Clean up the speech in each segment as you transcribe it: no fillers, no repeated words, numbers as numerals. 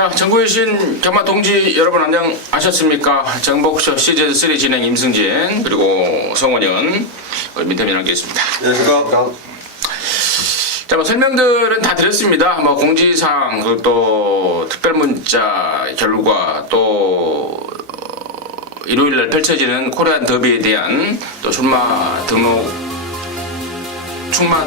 자, 전국에 계신 경마 동지 여러분 안녕하셨습니까? 정복쇼 시즌3 진행 임승진 그리고 성원현 민태민 함께 있습니다. 안녕하십니까. 자, 뭐 설명들은 다 드렸습니다. 뭐 공지사항, 그리고 또 특별문자 결과, 또 일요일날 펼쳐지는 코리안 더비에 대한 또 충마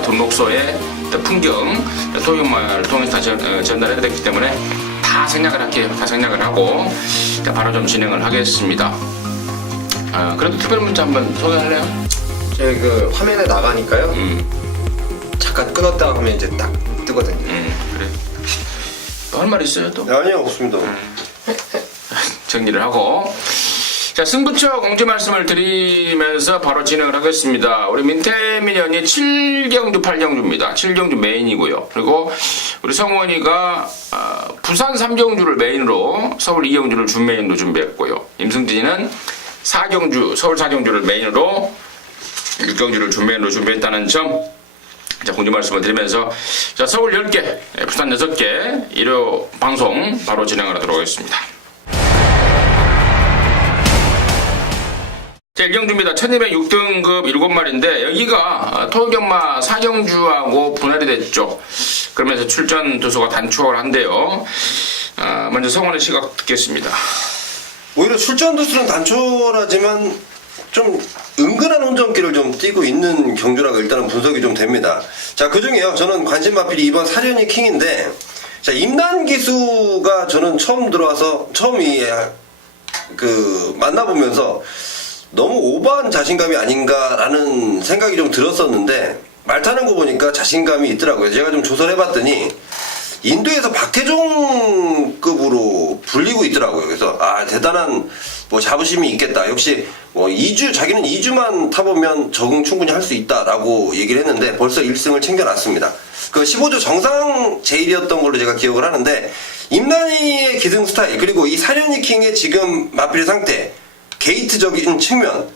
등록소의 풍경, 토요일을 통해서 전달해드렸기 때문에 다 생략을 하고 바로 좀 진행을 하겠습니다. 그래도 특별문자 한번 소개할래요? 저희 그 화면에 나가니까요. 잠깐 끊었다가 하면 이제 딱 뜨거든요. 그래. 또 할 말 있어요 또? 아니요, 없습니다. 정리를 하고. 자, 승부처 공지 말씀을 드리면서 바로 진행을 하겠습니다. 우리 민태민 형이 7경주 8경주입니다. 7경주 메인이고요. 그리고 우리 성원이가 부산 3경주를 메인으로 서울 2경주를 준메인으로 준비했고요. 임승진이는 4경주, 서울 4경주를 메인으로 6경주를 준메인으로 준비했다는 점, 자, 공지 말씀을 드리면서, 자, 서울 10개, 부산 6개, 일요 방송 바로 진행을 하도록 하겠습니다. 자, 1경주입니다. 1206등급 7마리인데, 여기가 토요경마 4경주하고 분할이 됐죠. 그러면서 출전 두수가 단축을 한대요. 먼저 성원의 시각 듣겠습니다. 오히려 출전 두수는 단촐하지만 좀 은근한 혼전기를 좀 띄고 있는 경주라고 일단은 분석이 좀 됩니다. 자, 그 중에요. 저는 관심 마필이 이번 사련이 킹인데, 자, 임난 기수가 저는 처음 들어와서 처음 만나보면서 너무 오버한 자신감이 아닌가라는 생각이 좀 들었었는데, 말 타는 거 보니까 자신감이 있더라고요. 제가 좀 조사를 해봤더니 인도에서 박태종급으로 불리고 있더라고요. 그래서 대단한 뭐 자부심이 있겠다. 역시 뭐 자기는 2주만 타보면 적응 충분히 할 수 있다라고 얘기를 했는데 벌써 1승을 챙겨놨습니다. 그 15조 정상 제일이었던 걸로 제가 기억을 하는데, 임난이의 기승 스타일, 그리고 이 사련이 킹의 지금 마필 상태, 게이트적인 측면,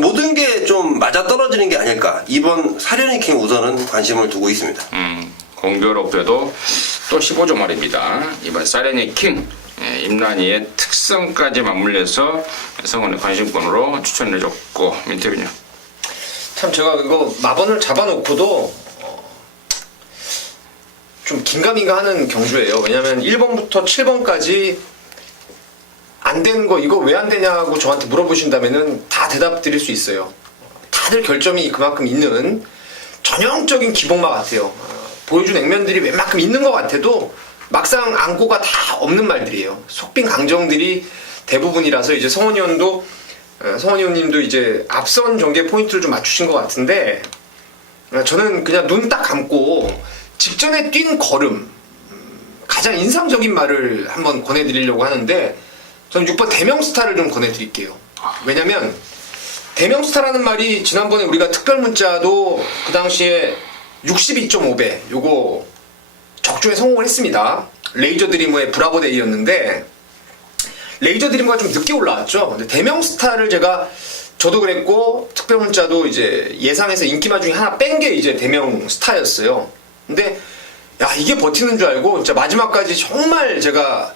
모든 게 좀 맞아떨어지는 게 아닐까. 이번 사련이 킹 우선은 관심을 두고 있습니다. 공교롭게도 또 15조 말입니다. 이번 사련이 킹, 임란이의 특성까지 맞물려서 성원의 관심권으로 추천해줬고, 민태균이요. 참 제가 이거 마번을 잡아놓고도 좀 긴가민가 하는 경주예요. 왜냐면 1번부터 7번까지 안 되는 거, 이거 왜 안 되냐고 저한테 물어보신다면은 다 대답 드릴 수 있어요. 다들 결점이 그만큼 있는 전형적인 기복마 같아요. 보여준 액면들이 웬만큼 있는 것 같아도 막상 안고가 다 없는 말들이에요. 속빈 강정들이 대부분이라서 이제 성원이 형님도 이제 앞선 전개 포인트를 좀 맞추신 것 같은데, 저는 그냥 눈 딱 감고 직전에 뛴 걸음, 가장 인상적인 말을 한번 권해드리려고 하는데, 저는 6번 대명스타를 좀 권해드릴게요. 왜냐면 대명스타라는 말이 지난번에 우리가 특별문자도 그 당시에 62.5배 요거 적중에 성공을 했습니다. 레이저 드리머의 브라보데이였는데 레이저 드리머가 좀 늦게 올라왔죠. 근데 대명스타를 저도 그랬고 특별문자도 이제 예상해서 인기마 중에 하나 뺀 게 이제 대명스타였어요. 근데 야, 이게 버티는 줄 알고 진짜 마지막까지 정말 제가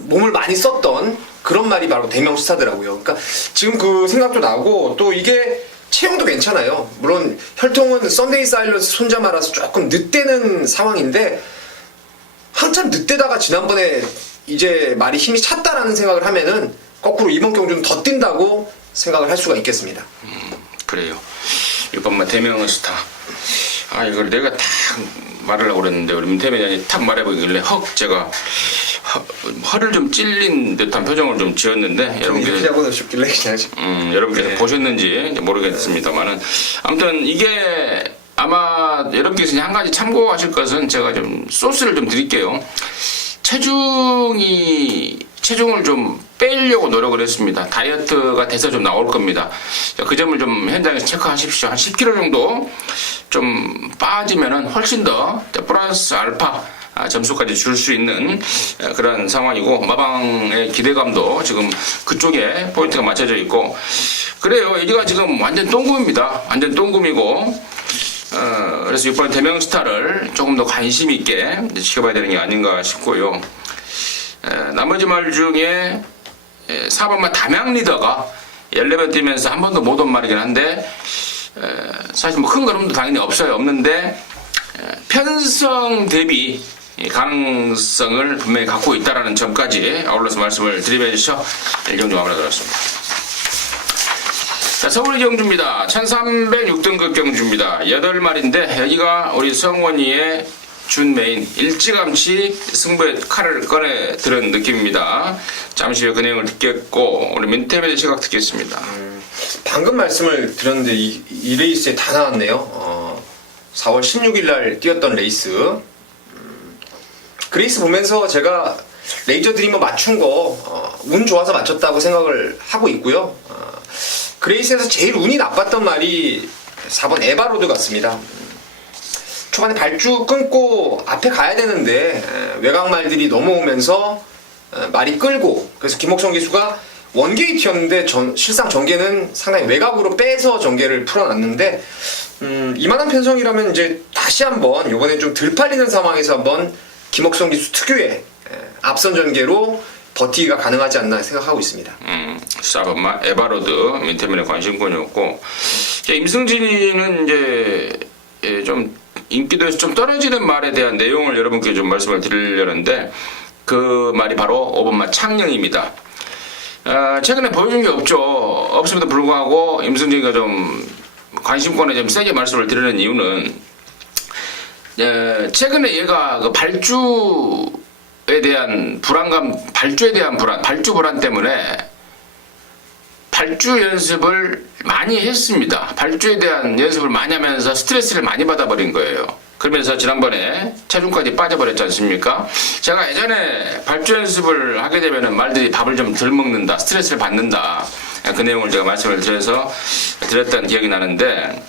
몸을 많이 썼던 그런 말이 바로 대명스타더라고요. 그러니까 지금 그 생각도 나고, 또 이게 체형도 괜찮아요. 물론 혈통은 썬데이 사일런스 손자마라서 조금 늦대는 상황인데, 한참 늦대다가 지난번에 이제 말이 힘이 찼다라는 생각을 하면은 거꾸로 이번 경주는 더 뛴다고 생각을 할 수가 있겠습니다. 그래요. 이번만 대명스타. 이걸 내가 딱 말하려고 그랬는데 우리 민태민이 탁 말해보길래 제가 허를 좀 찔린 듯한 표정을 좀 지었는데, 여러분께서 보셨는지 모르겠습니다.만은 아무튼 이게 아마 여러분께서 한 가지 참고하실 것은, 제가 좀 소스를 좀 드릴게요. 체중을 좀 빼려고 노력을 했습니다. 다이어트가 돼서 좀 나올 겁니다. 그 점을 좀 현장에서 체크하십시오. 한 10kg 정도 좀 빠지면은 훨씬 더 플러스 알파 점수까지 줄 수 있는 그런 상황이고, 마방의 기대감도 지금 그쪽에 포인트가 맞춰져 있고, 그래요. 여기가 지금 완전 똥금입니다. 완전 똥금이고, 그래서 이번 대명스타를 조금 더 관심 있게 지켜봐야 되는 게 아닌가 싶고요. 나머지 말 중에 4번마 담양 리더가 11번 뛰면서 한 번도 못 온 말이긴 한데 사실 뭐 큰 걸음도 당연히 없는데 편성 대비 가능성을 분명히 갖고 있다는 점까지 아울러서 말씀을 드리면서 1경주 마무리하겠습니다. 자, 서울 경주입니다. 1306등급 경주입니다. 8마리인데 여기가 우리 성원이의 준 메인 일찌감치 승부의 칼을 꺼내 들은 느낌입니다. 잠시 후에 그 내용을 듣겠고 우리 민태민의 시각 듣겠습니다. 방금 말씀을 드렸는데 이 레이스에 다 나왔네요. 4월 16일 날 뛰었던 레이스. 그 레이스 보면서 제가 레이저 드리머 맞춘 거 운 좋아서 맞췄다고 생각을 하고 있고요. 그 레이스에서 제일 운이 나빴던 말이 4번 에바로드 같습니다. 초반에 발주 끊고 앞에 가야 되는데 외곽 말들이 넘어오면서 말이 끌고, 그래서 김옥성 기수가 원게이트였는데 실상 전개는 상당히 외곽으로 빼서 전개를 풀어놨는데 이만한 편성이라면 이제 다시 한번 이번에 좀 덜 팔리는 상황에서 한번 김옥성 기수 특유의 앞선 전개로 버티기가 가능하지 않나 생각하고 있습니다. 4번마 에바로드 민태민의 관심권이었고, 임승진이는 이제 좀 인기도에서 좀 떨어지는 말에 대한 내용을 여러분께 좀 말씀을 드리려는데 그 말이 바로 5번마 창령입니다. 최근에 보여준 게 없음에도 불구하고 임승진이가 좀 관심권에 좀 세게 말씀을 드리는 이유는 최근에 얘가 그 발주에 대한 불안감, 발주에 대한 불안, 발주 불안 때문에 발주 연습을 많이 했습니다. 발주에 대한 연습을 많이 하면서 스트레스를 많이 받아버린 거예요. 그러면서 지난번에 체중까지 빠져버렸지 않습니까? 제가 예전에 발주 연습을 하게 되면 말들이 밥을 좀 덜 먹는다, 스트레스를 받는다, 그 내용을 제가 말씀을 드렸던 기억이 나는데,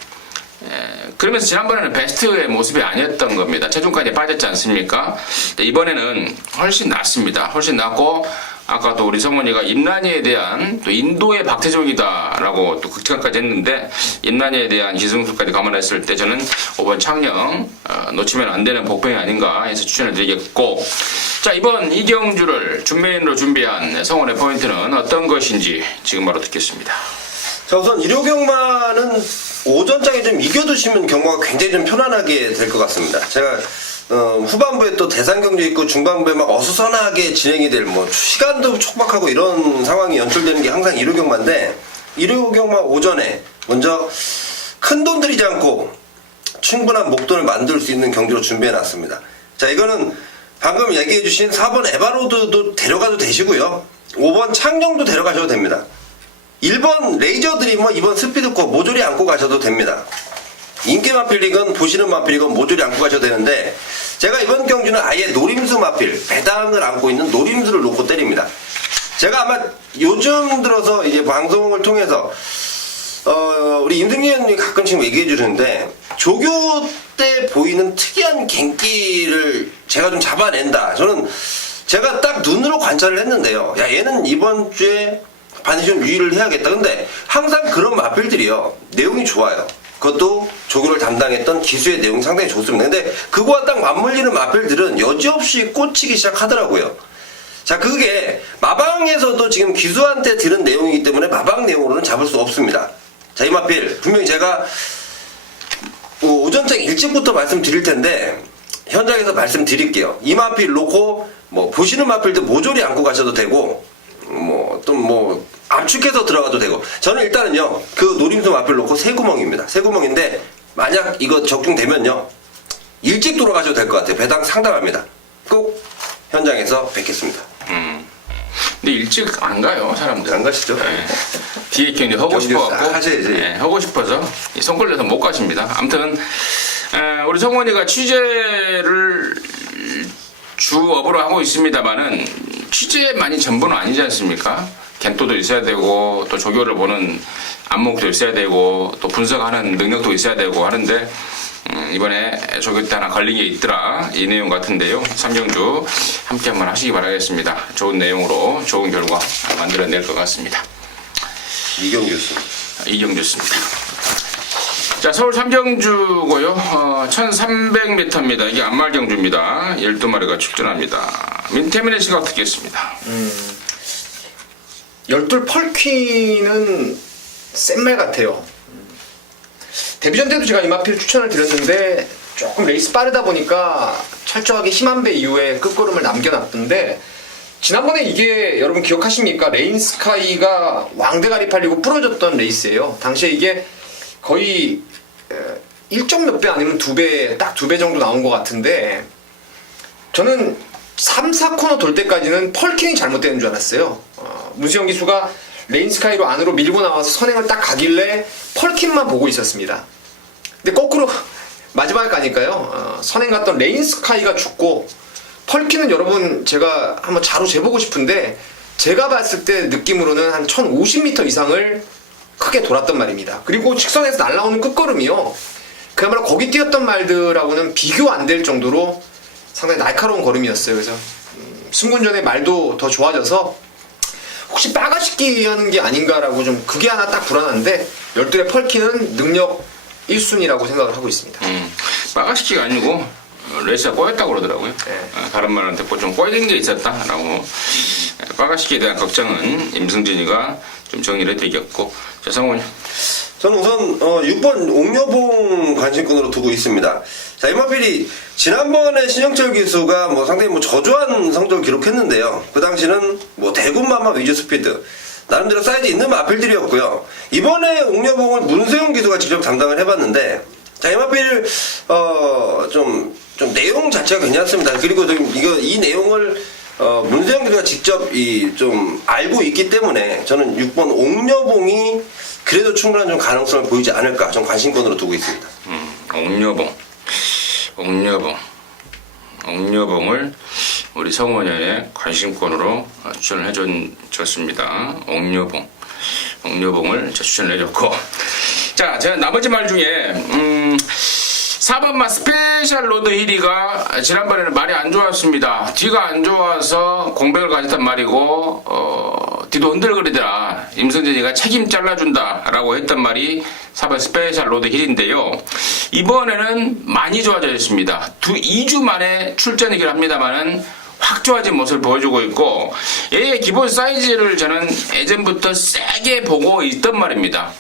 그러면서 지난번에는 베스트의 모습이 아니었던 겁니다. 체중까지 빠졌지 않습니까? 이번에는 훨씬 낫습니다. 훨씬 낫고, 아까 또 우리 성원이가 임란이에 대한 또 인도의 박태종이다라고 또 극찬까지 했는데, 임란이에 대한 기승술까지 감안했을 때 저는 5번 창령 놓치면 안 되는 복병이 아닌가 해서 추천을 드리겠고, 자, 이번 이경주를 준메인으로 준비한 성원의 포인트는 어떤 것인지 지금 바로 듣겠습니다. 자, 우선 일요경마는 오전장에 좀 이겨두시면 경마가 굉장히 좀 편안하게 될 것 같습니다. 제가 후반부에 또 대상경주 있고 중반부에 막 어수선하게 진행이 될 뭐 시간도 촉박하고 이런 상황이 연출되는 게 항상 일요경마인데, 일요경마 오전에 먼저 큰 돈 들이지 않고 충분한 목돈을 만들 수 있는 경주로 준비해 놨습니다. 자, 이거는 방금 얘기해 주신 4번 에바로드도 데려가도 되시고요, 5번 창령도 데려가셔도 됩니다. 1번 레이저 드리머, 2번 스피드코 모조리 안고 가셔도 됩니다. 인기 마필이건 보시는 마필이건 모조리 안고 가셔도 되는데, 제가 이번 경주는 아예 노림수 마필, 배당을 안고 있는 노림수를 놓고 때립니다. 제가 아마 요즘 들어서 이제 방송을 통해서 우리 임승진 형님이 가끔씩 얘기해 주시는데, 조교 때 보이는 특이한 갱기를 제가 좀 잡아낸다. 저는 제가 딱 눈으로 관찰을 했는데요, 야, 얘는 이번 주에 반드시 좀 유의를 해야겠다. 근데 항상 그런 마필들이요, 내용이 좋아요. 그것도 조교를 담당했던 기수의 내용이 상당히 좋습니다. 근데 그거와 딱 맞물리는 마필들은 여지없이 꽂히기 시작하더라고요. 자, 그게 마방에서도 지금 기수한테 들은 내용이기 때문에 마방 내용으로는 잡을 수 없습니다. 자, 이 마필 분명히 제가 오전장 일찍부터 말씀드릴 텐데 현장에서 말씀드릴게요. 이 마필 놓고 뭐 보시는 마필들 모조리 안고 가셔도 되고, 또 압축해서 들어가도 되고, 저는 일단은요 그 노림수 마필 놓고 세 구멍입니다. 세 구멍인데 만약 이거 적중되면요 일찍 돌아가셔도 될 것 같아요. 배당 상당합니다. 꼭 현장에서 뵙겠습니다. 근데 일찍 안 가요, 사람들. 안 가시죠? 네. 뒤에 경기 하고 경기 싶어갖고, 하셔야지. 네, 하고 싶어서 손 걸려서 못 가십니다. 아무튼 우리 성원이가 취재를 주업으로 하고 있습니다만은 취재만이 전부는 아니지 않습니까? 겐토도 있어야 되고, 또 조교를 보는 안목도 있어야 되고, 또 분석하는 능력도 있어야 되고 하는데, 이번에 조교 때 하나 걸린 게 있더라, 이 내용 같은데요. 3경주 함께 한번 하시기 바라겠습니다. 좋은 내용으로 좋은 결과 만들어낼 것 같습니다. 이경주였습니다. 이경주였습니다. 자, 서울 삼경주고요. 1300m입니다. 이게 안말 경주입니다. 12마리가 출전합니다. 민태민의 시각 듣겠습니다. 열둘 펄퀴는 센 말 같아요. 데뷔전 때도 제가 이마필 추천을 드렸는데 조금 레이스 빠르다 보니까 철저하게 힘한배 이후에 끝걸음을 남겨놨던데, 지난번에 이게 여러분 기억하십니까? 레인스카이가 왕대가리 팔리고 부러졌던 레이스예요. 당시에 이게 거의 1점 몇 배 아니면 2배, 딱 2배 정도 나온 것 같은데, 저는 3, 4코너 돌 때까지는 펄킹이 잘못되는 줄 알았어요. 문수영 기수가 레인스카이로 안으로 밀고 나와서 선행을 딱 가길래 펄킹만 보고 있었습니다. 근데 거꾸로 마지막에 가니까요, 선행 갔던 레인스카이가 죽고, 펄킹은 여러분 제가 한번 자로 재보고 싶은데, 제가 봤을 때 느낌으로는 한 1050m 이상을 크게 돌았단 말입니다. 그리고 직선에서 날아오는 끝걸음이요, 그야말로 거기 뛰었던 말들하고는 비교 안 될 정도로 상당히 날카로운 걸음이었어요. 그래서 승군전의 말도 더 좋아져서 혹시 빠가시기 하는 게 아닌가라고 좀 그게 하나 딱 불안한데, 12의 펄키는 능력 1순위라고 생각을 하고 있습니다. 빠가시키가 아니고 레이스가 꼬였다고 그러더라고요. 네. 다른 말은 듣고 좀 꼬여진 게 있었다라고. 빠가시키에 대한 걱정은 임승진이가 좀 정리를 해드리겠고. 자, 상훈이. 저는 우선 6번 옥녀봉 관심권으로 두고 있습니다. 자, 이마필이 지난번에 신영철 기수가 상당히 저조한 성적을 기록했는데요. 그 당시는 대군마마 위주 스피드, 나름대로 사이즈 있는 마필들이었고요. 이번에 옥녀봉을 문세용 기수가 직접 담당을 해봤는데, 자, 이마필 좀 내용 자체가 괜찮습니다. 그리고 이 내용을 문세영 기수가 직접 좀 알고 있기 때문에 저는 6번 옥녀봉이 그래도 충분한 좀 가능성을 보이지 않을까, 좀 관심권으로 두고 있습니다. 옥녀봉을 우리 성원여의 관심권으로 추천을 해줬습니다. 옥녀봉을 추천을 해줬고. 자, 제가 나머지 말 중에 4번마 스페셜 로드 힐이가 지난번에는 말이 안 좋았습니다. 뒤가 안 좋아서 공백을 가졌단 말이고, 뒤도 흔들거리더라, 임승진이가 책임 잘라준다 라고 했던 말이 4번 스페셜 로드 힐인데요. 이번에는 많이 좋아져 있습니다. 2주 만에 출전이긴 합니다만은 확 좋아진 모습을 보여주고 있고, 얘의 기본 사이즈를 저는 예전부터 세게 보고 있던 말입니다.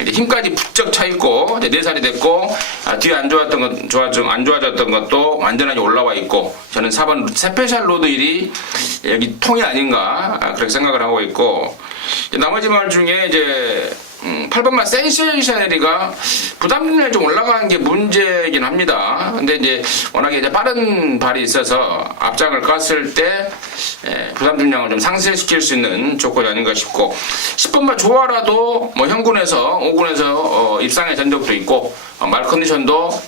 이제 힘까지 부쩍 차 있고, 이제 4살이 됐고, 뒤에 안 좋았던 것, 안 좋아졌던 것도 완전하게 올라와 있고, 저는 4번 스페셜 로드 1이 여기 통이 아닌가, 그렇게 생각을 하고 있고, 나머지 말 중에 이제 8번만 센세이셔널이가 부담률이 좀 올라가는 게 문제이긴 합니다. 근데 이제 워낙에 이제 빠른 발이 있어서 앞장을 깠을 때 부담 중량을 좀 상쇄시킬 수 있는 조건이 아닌가 싶고, 10번만 조화라도 현군에서 5군에서 입상의 전적도 있고, 말 컨디션도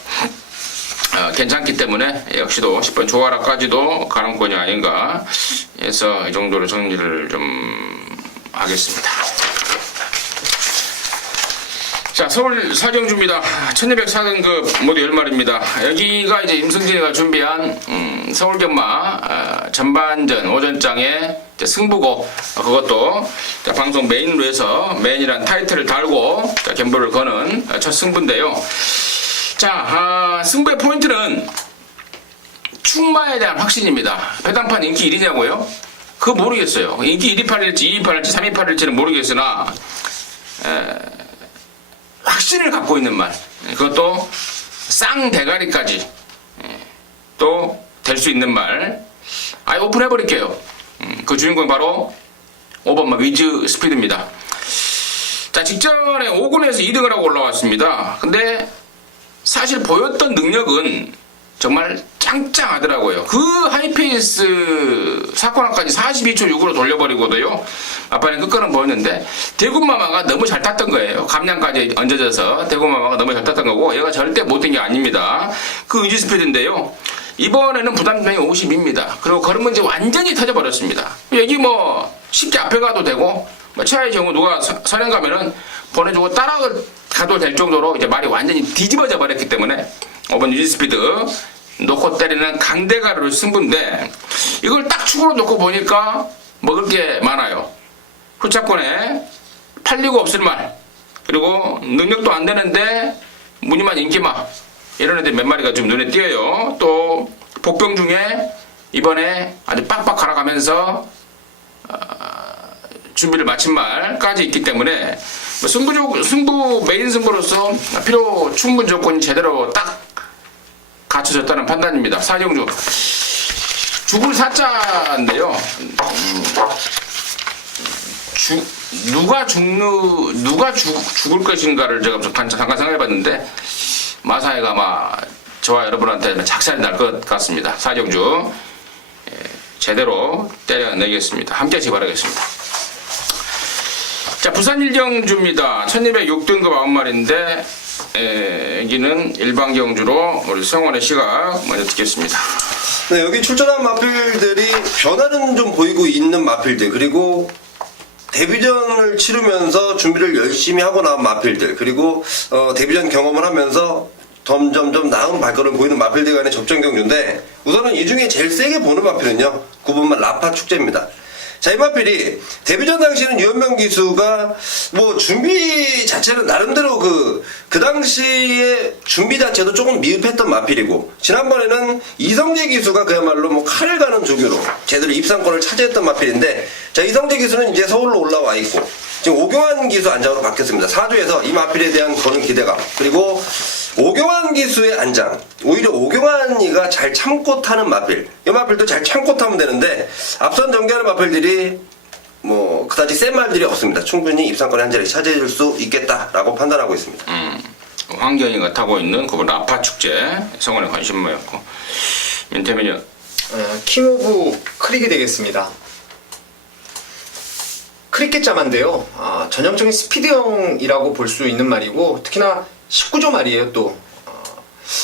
괜찮기 때문에 역시도 10번 조화라까지도 가능권이 아닌가 해서 이 정도로 정리를 좀 하겠습니다. 자, 서울 사경주입니다. 1204등급 모두 10마리입니다. 여기가 이제 임승진이가 준비한 서울견마 전반전 오전장의 승부고, 그것도 방송 메인으로 해서 메인이란 타이틀을 달고 gem부를 거는 첫 승부인데요. 자, 승부의 포인트는 충마에 대한 확신입니다. 배당판 인기 1위냐고요? 그거 모르겠어요. 인기 1위 팔릴지 2위 팔릴지 3위 팔릴지는 모르겠으나 확신을 갖고 있는 말, 그것도 쌍대가리까지 또 될 수 있는 말, 아예 오픈해버릴게요. 그 주인공이 바로 5번마 위즈 스피드입니다. 자, 직전에 5군에서 2등을 하고 올라왔습니다. 근데 사실 보였던 능력은 정말 짱짱하더라고요. 그 하이페이스 4코너까지 42초 6으로 돌려버리고도요, 앞판에 끝걸음 보였는데, 대군마마가 너무 잘 탔던 거예요. 감량까지 얹어져서 대군마마가 너무 잘 탔던 거고, 얘가 절대 못된 게 아닙니다. 그 의지 스피드인데요, 이번에는 부담중량이 50입니다. 그리고 걸음은 이제 완전히 터져버렸습니다. 여기 쉽게 앞에 가도 되고, 차의 경우 누가 선행 가면은 보내주고 따라가도 될 정도로 이제 말이 완전히 뒤집어져 버렸기 때문에 5번 유지 스피드 놓고 때리는 강대가루 승부인데, 이걸 딱 축으로 놓고 보니까 먹을 게 많아요. 후차권에 팔리고 없을 말, 그리고 능력도 안 되는데 무늬만 인기마 이런 애들 몇 마리가 좀 눈에 띄어요. 또 복병 중에 이번에 아주 빡빡 갈아가면서 준비를 마친 말까지 있기 때문에 승부 메인 승부로서 필요 충분 조건이 제대로 딱 갖춰졌다는 판단입니다. 사경주 죽을 사자인데요. 누가 죽을 것인가를 제가 잠깐 생각해봤는데 마사회가 아마 저와 여러분한테는 작살이 날 것 같습니다. 사경주 제대로 때려내겠습니다. 함께 하시기 바라겠습니다. 자, 부산 일경주입니다. 1206등급 9마리인데 여기는 일반 경주로 우리 성원의 시각 먼저 듣겠습니다. 네, 여기 출전한 마필들이 변화는 좀 보이고 있는 마필들, 그리고 데뷔전을 치르면서 준비를 열심히 하고 나온 마필들, 그리고 데뷔전 경험을 하면서 점점점 나은 발걸음을 보이는 마필들 간의 접전 경주인데, 우선은 이 중에 제일 세게 보는 마필은요 9번만 라파 축제입니다. 자, 이 마필이 데뷔전 당시에는 유현명 기수가 뭐 준비 자체는 나름대로 그 당시에 준비 자체도 조금 미흡했던 마필이고, 지난번에는 이성재 기수가 그야말로 뭐 칼을 가는 조교로 제대로 입상권을 차지했던 마필인데, 자, 이성재 기수는 이제 서울로 올라와 있고 지금 오경환 기수 안장으로 바뀌었습니다. 4주에서 이 마필에 대한 거는 기대감, 그리고 오경환 기수의 안장, 오히려 오경환이가 잘 참고 타는 마필, 이 마필도 잘 참고 타면 되는데 앞선 전개하는 마필들이 뭐 그다지 센 말들이 없습니다. 충분히 입상권의 한 자리 차지해줄 수 있겠다라고 판단하고 있습니다. 황경이가 타고 있는 그분 라파 축제 성원에 관심 모였고, 민태민이 킹 오브 크릭이 되겠습니다. 크리켓 자만데요. 전형적인 스피드형이라고 볼 수 있는 말이고, 특히나 19조 말이에요. 또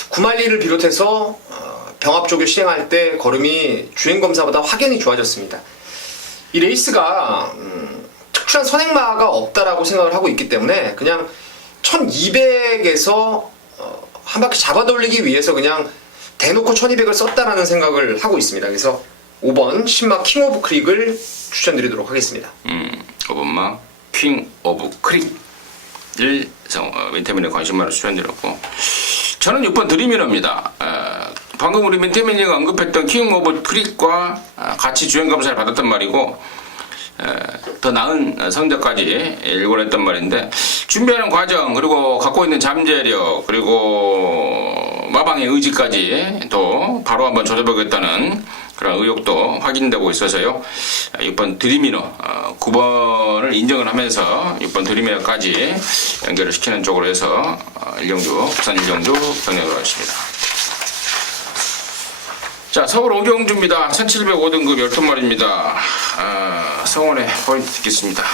구말리를 비롯해서 병합조교 시행할 때 걸음이 주행검사보다 확연히 좋아졌습니다. 이 레이스가 특출한 선행마가 없다라고 생각을 하고 있기 때문에 그냥 1200에서 한 바퀴 잡아돌리기 위해서 그냥 대놓고 1200을 썼다라는 생각을 하고 있습니다. 그래서 5번 신마 킹 오브 크릭을 추천드리도록 하겠습니다. 5번마 킹 오브 크릭 민태민의 관심만을 추천드렸고, 저는 6번 드림이너입니다. 방금 우리 민태민이가 언급했던 킹 오브 크릭과 같이 주행검사를 받았단 말이고, 더 나은 성적까지 일궈냈단 말인데, 준비하는 과정, 그리고 갖고 있는 잠재력, 그리고 마방의 의지까지 또 바로 한번 조져보겠다는 그런 의욕도 확인되고 있어서요. 6번 드림이너 9번을 인정을 하면서 6번 드림이너까지 연결을 시키는 쪽으로 해서 부산 일경주 병력으로 하겠습니다. 자, 서울 오경주입니다. 1705등급 12마리입니다. 성원의 포인트 듣겠습니다.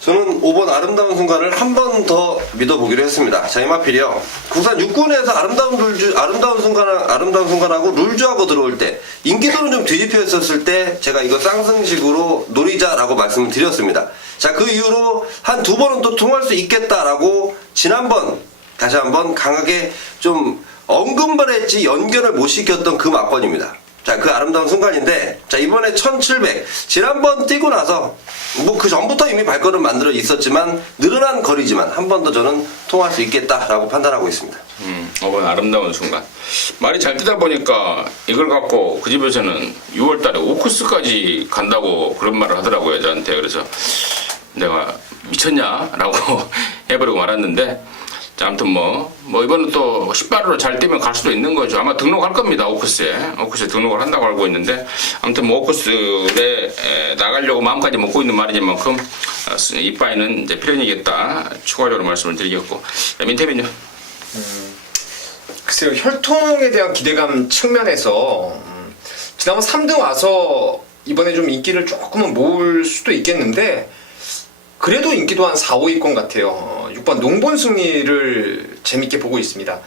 저는 5번 아름다운 순간을 한 번 더 믿어보기로 했습니다. 자, 이 마필이요, 국산 육군에서 아름다운 순간하고 룰주하고 들어올 때 인기도는 좀 뒤집혀 있었을 때 제가 이거 쌍승식으로 노리자라고 말씀을 드렸습니다. 자, 그 이후로 한 2번은 또 통할 수 있겠다라고 지난번 다시 한번 강하게 좀 언급을 했지 연결을 못 시켰던 그 막번입니다. 자, 그 아름다운 순간인데, 자, 이번에 1700 지난번 뛰고 나서 뭐 그 전부터 이미 발걸음 만들어 있었지만 늘어난 거리지만 한 번 더 저는 통할 수 있겠다라고 판단하고 있습니다. 5번 아름다운 순간. 말이 잘 뛰다 보니까 이걸 갖고 그 집에서는 6월 달에 오크스까지 간다고 그런 말을 하더라고요, 저한테. 그래서 내가 미쳤냐라고 해버리고 말았는데, 자, 아무튼 뭐 이번은 또 18호로 잘 뛰면 갈 수도 있는 거죠. 아마 등록할 겁니다. 오크스에 등록을 한다고 알고 있는데, 아무튼 뭐 오크스에 나가려고 마음까지 먹고 있는 말인 만큼 이빠이는 이제 필연이겠다 추가적으로 말씀을 드리겠고, 민태민요. 글쎄요, 혈통에 대한 기대감 측면에서 지난번 3등 와서 이번에 좀 인기를 조금은 모을 수도 있겠는데, 그래도 인기도 한 4, 5위권 같아요. 6번 농본 승리를 재밌게 보고 있습니다.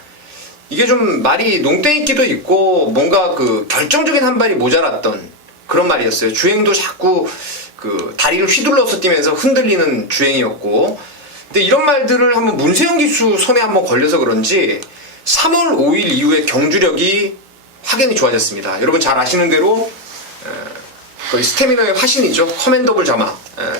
이게 좀 말이 농땡이기도 있고 뭔가 그 결정적인 한 발이 모자랐던 그런 말이었어요. 주행도 자꾸 그 다리를 휘둘러서 뛰면서 흔들리는 주행이었고, 근데 이런 말들을 한번 문세영 기수 손에 한번 걸려서 그런지 3월 5일 이후에 경주력이 확연히 좋아졌습니다. 여러분 잘 아시는 대로 거의 스태미너의 화신이죠. 커맨더블 자마.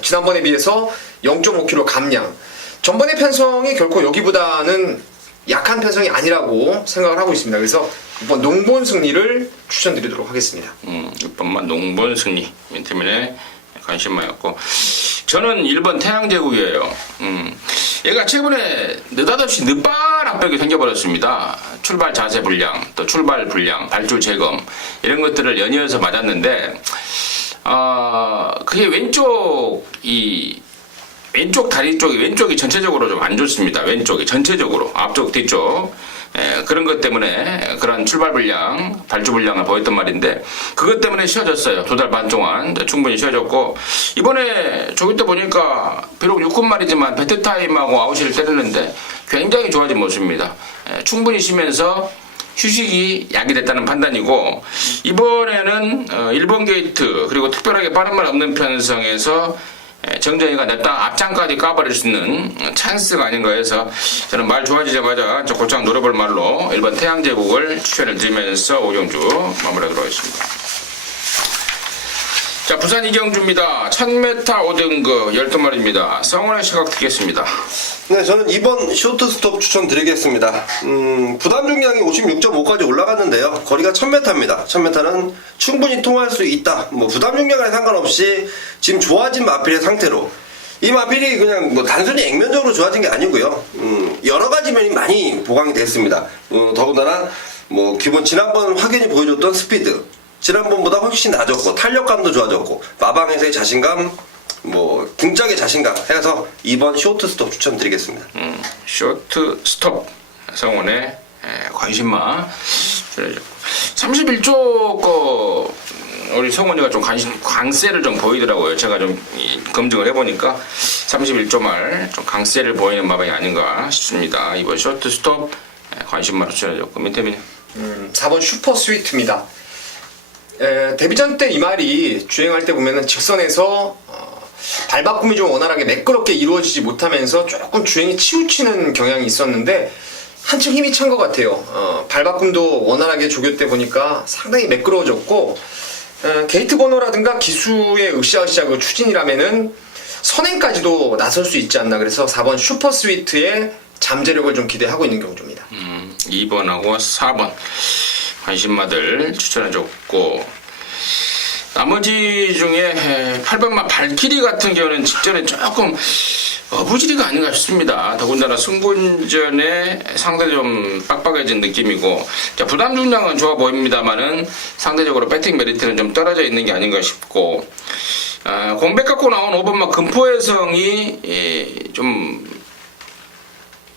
지난번에 비해서 0.5kg 감량. 전번의 편성이 결코 여기보다는 약한 편성이 아니라고 생각을 하고 있습니다. 그래서 이번 농본 승리를 추천드리도록 하겠습니다. 이번만 농본 승리 때문에 관심만였고 저는 1번 태양제국이에요. 얘가 최근에 느닷없이 늦발 압박이 생겨버렸습니다. 출발 자세 불량, 또 출발 불량, 발주 재검 이런 것들을 연이어서 맞았는데 그게 왼쪽 다리 쪽이 왼쪽이 전체적으로 좀 안 좋습니다. 왼쪽이 전체적으로 앞쪽 뒤쪽 그런 것 때문에 그런 출발 불량, 발주 불량을 보였단 말인데 그것 때문에 쉬어졌어요. 2달 반 동안 충분히 쉬어졌고 이번에 조기 때 보니까 비록 6군 말이지만 배트 타임하고 아웃을 때렸는데 굉장히 좋아진 모습입니다. 충분히 쉬면서 휴식이 약이 됐다는 판단이고 이번에는 1번 게이트 그리고 특별하게 빠른 말 없는 편성에서 정정이가 냈다 앞장까지 까버릴 수 있는 찬스가 아닌가 해서 저는 말 좋아지자마자 저 곧장 노려볼 말로 1번 태양제국을 추천을 드리면서 오경주 마무리하도록 하겠습니다. 자, 부산 이경주입니다. 1000m 5등급 12마리입니다. 성원의 시각 듣겠습니다. 네, 저는 2번 쇼트스톱 추천드리겠습니다. 부담 중량이 56.5까지 올라갔는데요. 거리가 1000m입니다. 1000m는 충분히 통할 수 있다. 부담 중량에 상관없이 지금 좋아진 마필의 상태로 이 마필이 그냥 단순히 액면적으로 좋아진 게 아니고요. 여러 가지 면이 많이 보강이 됐습니다. 더군다나 기본 지난번 확연히 보여줬던 스피드 지난번보다 훨씬 나아졌고 탄력감도 좋아졌고 마방에서의 자신감 등짝의 자신감 해서 2번 쇼트 스톱 추천드리겠습니다. 쇼트 스톱 성원의 관심마 31조 거 우리 성원이가 좀 강세를 좀 보이더라고요. 제가 좀 검증을 해보니까 31조 말 좀 강세를 보이는 마방이 아닌가 싶습니다. 이번 쇼트 스톱 관심마로 추천해줬고 민태민이 4번 슈퍼 스위트입니다. 데뷔전 때 이 말이 주행할 때 보면은 직선에서 발바꿈이 좀 원활하게 매끄럽게 이루어지지 못하면서 조금 주행이 치우치는 경향이 있었는데 한층 힘이 찬 것 같아요. 발바꿈도 원활하게 조교 때 보니까 상당히 매끄러워졌고 게이트 번호라든가 기수의 으쌰으쌰 그 추진이라면은 선행까지도 나설 수 있지 않나 그래서 4번 슈퍼 스위트의 잠재력을 좀 기대하고 있는 경주입니다. 2번하고 4번 관심마들 추천해줬고 나머지 중에 8번마 발키리 같은 경우는 직전에 조금 어부지리가 아닌가 싶습니다. 더군다나 승분전에 상당히 좀 빡빡해진 느낌이고 자, 부담 중량은 좋아 보입니다만은 상대적으로 배팅 메리트는 좀 떨어져 있는 게 아닌가 싶고 공백 갖고 나온 5번마 금포해성이 좀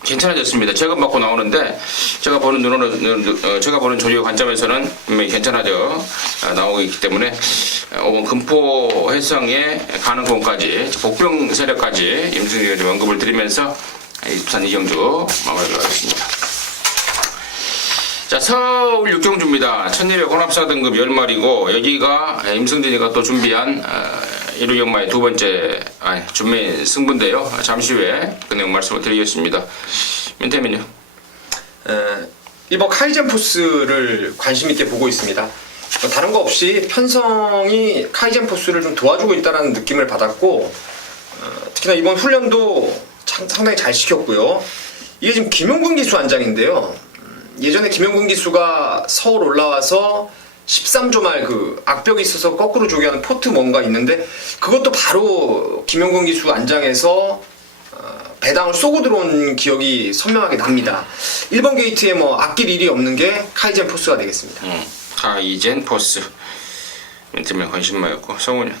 괜찮아졌습니다. 재검받고 나오는데 제가 보는 눈으로 제가 보는 조리의 관점에서는 분명히 괜찮아져 나오고 있기 때문에 5번 금포 해성의 가능성까지 복병 세력까지 임승희가 좀 언급을 드리면서 부산 이경주 마무리하도록 하겠습니다. 자, 서울 6경주입니다. 1200 혼합사 등급 10마리고 여기가 임승진이가 또 준비한 1호 경마의 두 번째 준메인 승부인데요. 잠시 후에 그 내용 말씀을 드리겠습니다. 민태민요. 1번 카이젠 포스를 관심 있게 보고 있습니다. 다른 거 없이 편성이 카이젠 포스를 좀 도와주고 있다는 느낌을 받았고 특히나 이번 훈련도 상당히 잘 시켰고요. 이게 지금 김용근 기수 안장인데요. 예전에 김용근 기수가 서울 올라와서 13조 말 그 악벽이 있어서 거꾸로 조교하는 포트 뭔가 있는데 그것도 바로 김용근 기수 안장에서 배당을 쏘고 들어온 기억이 선명하게 납니다. 1번 게이트에 아낄 일이 없는 게 카이젠 포스가 되겠습니다. 카이젠 포스 멘트면 관심마였고 성훈이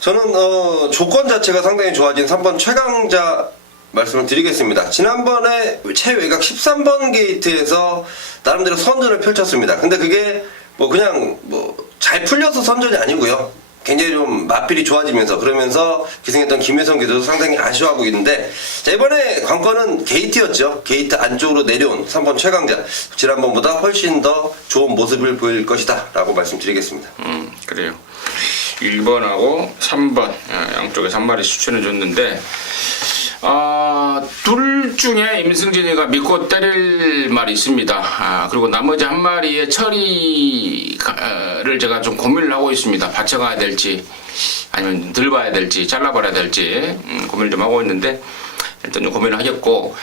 저는 조건 자체가 상당히 좋아진 3번 최강자 말씀을 드리겠습니다. 지난번에 최외곽 13번 게이트에서 나름대로 선전을 펼쳤습니다. 근데 그게 그냥 잘 풀려서 선전이 아니고요. 굉장히 좀 마필이 좋아지면서 그러면서 기승했던 김혜성 기수도 상당히 아쉬워하고 있는데 자, 이번에 관건은 게이트였죠. 게이트 안쪽으로 내려온 3번 최강자 지난번보다 훨씬 더 좋은 모습을 보일 것이다 라고 말씀드리겠습니다. 그래요. 1번하고 3번 양쪽에 3마리 추천해 줬는데 둘 중에 임승진이가 믿고 때릴 말이 있습니다. 그리고 나머지 한 마리의 처리를 제가 좀 고민을 하고 있습니다. 받쳐가야 될지 아니면 덜 봐야 될지 잘라버려야 될지 고민을 좀 하고 있는데 일단 좀 고민을 하겠고,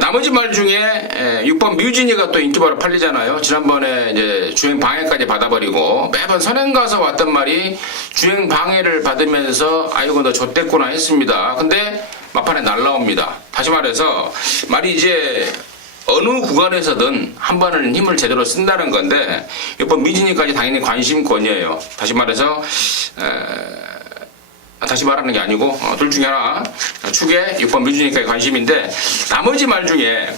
나머지 말 중에 6번 뮤진이가 또 인기바로 팔리잖아요. 지난번에 이제 주행 방해까지 받아버리고 매번 선행 가서 왔던 말이 주행 방해를 받으면서 아이고 너 좆됐구나 했습니다. 근데 막판에 날라옵니다. 다시 말해서 말이 이제 어느 구간에서든 한 번은 힘을 제대로 쓴다는 건데 6번 뮤진이까지 당연히 관심권이에요. 다시 말해서 다시 말하는 게 아니고 둘 중에 하나 축에 6번 뮤지니까의 관심인데 나머지 말 중에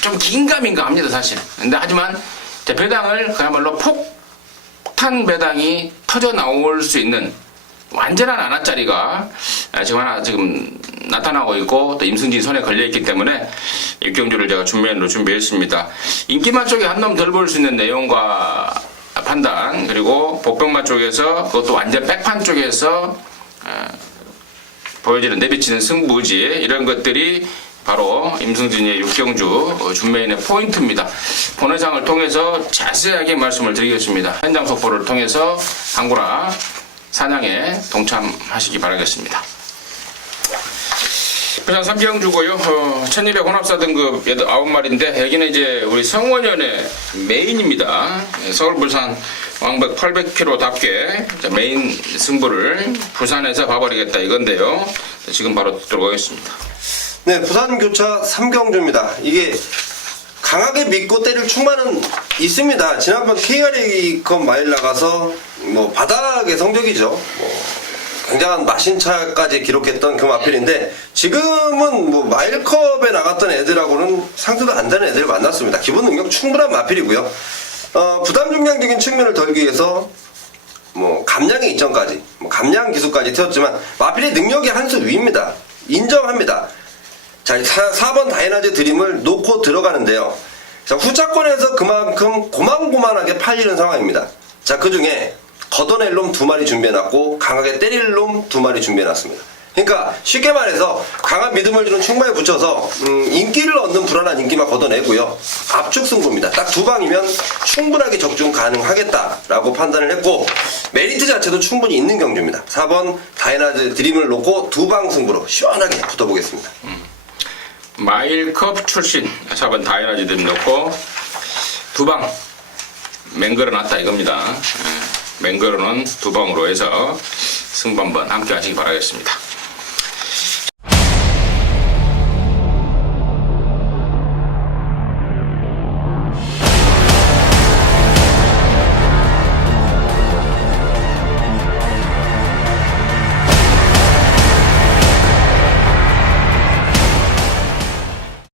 좀 긴가민가 합니다 사실. 근데 하지만 배당을 그야말로 폭탄 배당이 터져 나올 수 있는 완전한 안아짜리가 지금 나타나고 있고 또 임승진 손에 걸려있기 때문에 입경주를 제가 준비했습니다. 인기만 쪽에 한 놈 덜 볼 수 있는 내용과 판단, 그리고 복병마 쪽에서 그것도 완전 백판 쪽에서 보여지는 내비치는 승부지, 이런 것들이 바로 임승진의 육경주 준메인의 포인트입니다. 본회상을 통해서 자세하게 말씀을 드리겠습니다. 현장 속보를 통해서 당구나 사냥에 동참하시기 바라겠습니다. 부산 3경주고요. 1200 혼합사 등급 9마리인데 여기는 이제 우리 성원연의 메인입니다. 서울 부산 왕백 800km답게 메인 승부를 부산에서 봐버리겠다 이건데요. 지금 바로 들어가겠습니다. 네, 부산 교차 3경주입니다. 이게 강하게 믿고 때릴 충만은 있습니다. 지난번 KRA컵 마일 나가서 뭐 바닥의 성적이죠. 굉장한 마신차까지 기록했던 그 마필인데 지금은 뭐 마일컵에 나갔던 애들하고는 상대도 안 되는 애들을 만났습니다. 기본 능력 충분한 마필이고요. 부담 중량적인 측면을 덜기 위해서 뭐 감량의 이점까지, 감량 기술까지 태웠지만 마필의 능력이 한 수 위입니다. 인정합니다. 자, 4번 다이나즈 드림을 놓고 들어가는데요. 자, 후차권에서 그만큼 고만고만하게 팔리는 상황입니다. 자, 그 중에 걷어낼 놈 2마리 준비해놨고 강하게 때릴 놈 2마리 준비해놨습니다. 그러니까 쉽게 말해서 강한 믿음을 주는 충마에 붙여서 인기를 얻는 불안한 인기만 걷어내고요. 압축 승부입니다. 딱 2방이면 충분하게 적중 가능하겠다라고 판단을 했고 메리트 자체도 충분히 있는 경주입니다. 4번 다이나즈 드림을 놓고 2방 승부로 시원하게 붙어보겠습니다. 마일컵 출신 4번 다이나즈 드림 놓고 2방 맹걸어 놨다 이겁니다. 맹걸어는 2방으로 해서 승부 한번 함께 하시기 바라겠습니다.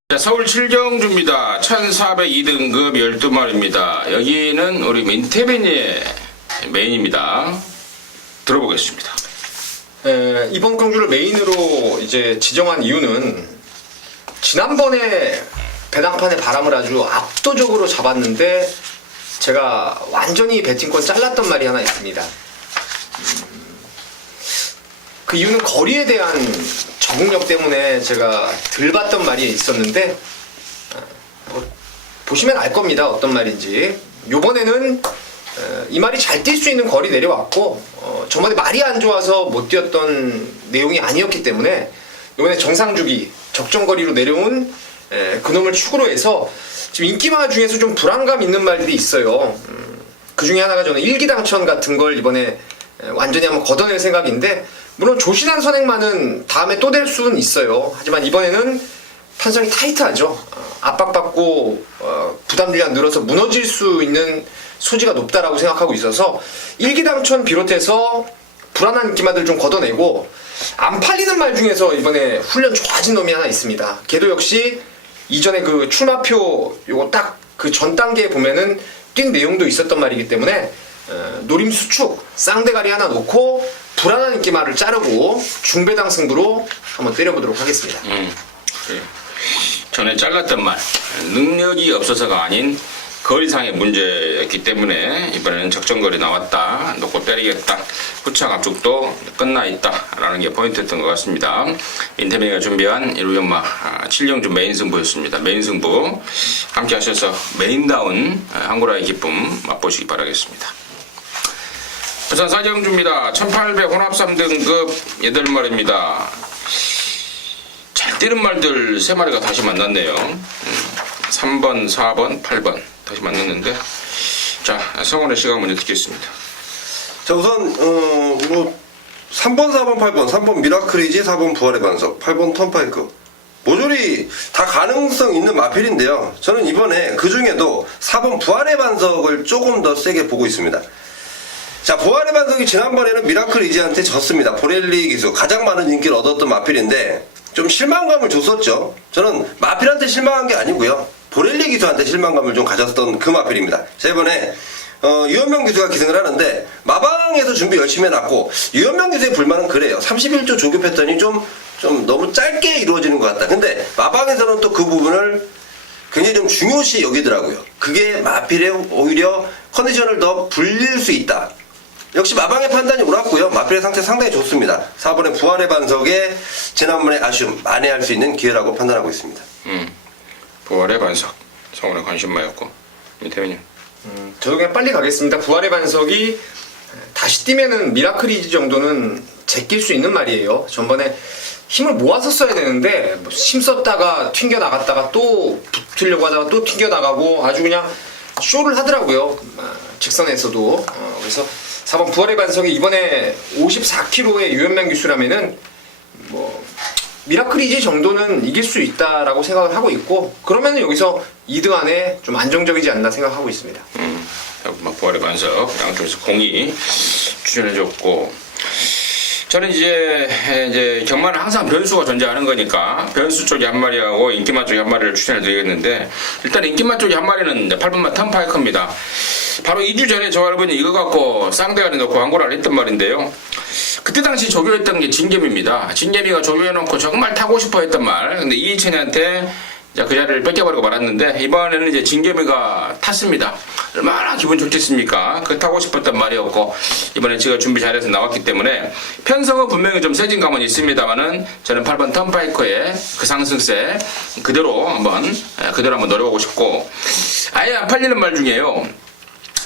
자, 서울 7경주입니다. 1402등급 12마리입니다. 여기는 우리 민태빈의 메인입니다. 들어보겠습니다. 이번 경주를 메인으로 이제 지정한 이유는 지난번에 배당판에 바람을 아주 압도적으로 잡았는데 제가 완전히 배팅권 잘랐던 말이 하나 있습니다. 그 이유는 거리에 대한 적응력 때문에 제가 덜 봤던 말이 있었는데 보시면 알 겁니다. 어떤 말인지. 요번에는 이 말이 잘 뛸 수 있는 거리 내려왔고 저번에 말이 안 좋아서 못 뛰었던 내용이 아니었기 때문에 이번에 정상주기 적정거리로 내려온 그놈을 축으로 해서 지금 인기마 중에서 좀 불안감 있는 말들이 있어요. 그 중에 하나가 저는 일기당천 같은 걸 이번에 완전히 한번 걷어낼 생각인데 물론 조신한 선행만은 다음에 또 될 수는 있어요. 하지만 이번에는 판정이 타이트하죠. 압박받고 부담 분량 늘어서 무너질 수 있는 소지가 높다라고 생각하고 있어서 일기당천 비롯해서 불안한 인기마들 좀 걷어내고 안 팔리는 말 중에서 이번에 훈련 좋아진 놈이 하나 있습니다. 걔도 역시 이전에 그 출마표 요거 딱 그 전 단계에 보면은 뛴 내용도 있었던 말이기 때문에 노림 수축 쌍대가리 하나 놓고 불안한 인기말을 자르고 중배당 승부로 한번 때려보도록 하겠습니다. 그래. 전에 잘랐던 말 능력이 없어서가 아닌 거리상의 문제였기 때문에 이번에는 적정거리 나왔다 놓고 때리겠다 후착 압축도 끝나있다 라는 게 포인트였던 것 같습니다. 인터뷰가 준비한 일루연마 7경주 메인 승부였습니다. 메인 승부 함께 하셔서 메인다운 한구라의 기쁨 맛보시기 바라겠습니다. 부산 사경주입니다. 1800 혼합 3등급 8마리입니다. 잘 뛰는 말들 3마리가 다시 만났네요. 3번, 4번, 8번 다시 만났는데, 자, 성원의 시각 먼저 듣겠습니다. 자, 우선 뭐 3번, 4번, 8번, 3번 미라클이지, 4번 부활의 반석, 8번 턴파이크 모조리 다 가능성 있는 마필인데요. 저는 이번에 그 중에도 4번 부활의 반석을 조금 더 세게 보고 있습니다. 자, 부활의 반석이 지난번에는 미라클 이지한테 졌습니다. 보렐리 기수 가장 많은 인기를 얻었던 마필인데 좀 실망감을 줬었죠. 저는 마필한테 실망한 게 아니고요, 보렐리 기수한테 실망감을 좀 가졌던 그 마필입니다. 자, 이번에 유현명 기수가 기승을 하는데 마방에서 준비 열심히 해놨고, 유현명 기수의 불만은 그래요. 31조 조교 패턴이 좀 너무 짧게 이루어지는 것 같다. 근데 마방에서는 또 그 부분을 굉장히 좀 중요시 여기더라고요. 그게 마필의 오히려 컨디션을 더 불릴 수 있다. 역시 마방의 판단이 옳았고요. 마필의 상태 상당히 좋습니다. 4번의 부활의 반석에 지난번에 아쉬움 만회할 수 있는 기회라고 판단하고 있습니다. 부활의 반석 성원에 관심마였고, 민태민님. 저도 그냥 빨리 가겠습니다. 부활의 반석이 다시 뛰면은 미라클이지 정도는 제낄 수 있는 말이에요. 전번에 힘을 모아서 써야 되는데 힘 썼다가 튕겨 나갔다가 또 붙으려고 하다가 또 튕겨 나가고 아주 그냥 쇼를 하더라고요. 직선에서도. 그래서 4번 부활의 반석이 이번에 54kg의 유현명 기수라면은 뭐 미라클이지 정도는 이길 수 있다라고 생각을 하고 있고, 그러면은 여기서 2등 안에 좀 안정적이지 않나 생각하고 있습니다. 부활의 반석 양쪽에서 공이 추천해줬고, 저는 이제 경마는 항상 변수가 존재하는 거니까 변수 쪽에 한 마리하고 인기만 쪽에 한 마리를 추천해드리겠는데, 일단 인기만 쪽에 한 마리는 8번마 턴파이커입니다. 바로 2주 전에 저 할아버지 이거 갖고 쌍대가리 넣고 광고를 했던 말인데요. 그때 당시 조교했던 게 진겸입니다. 진겸이가 조교해놓고 정말 타고 싶어 했던 말. 근데 이희천이한테 그 자리를 뺏겨버리고 말았는데, 이번에는 이제 진겸이가 탔습니다. 얼마나 기분 좋겠습니까? 그 타고 싶었던 말이었고, 이번에 제가 준비 잘해서 나왔기 때문에 편성은 분명히 좀 세진 감은 있습니다만은 저는 8번 턴파이커의 그 상승세 그대로 한번 노려보고 싶고, 아예 안 팔리는 말 중에요.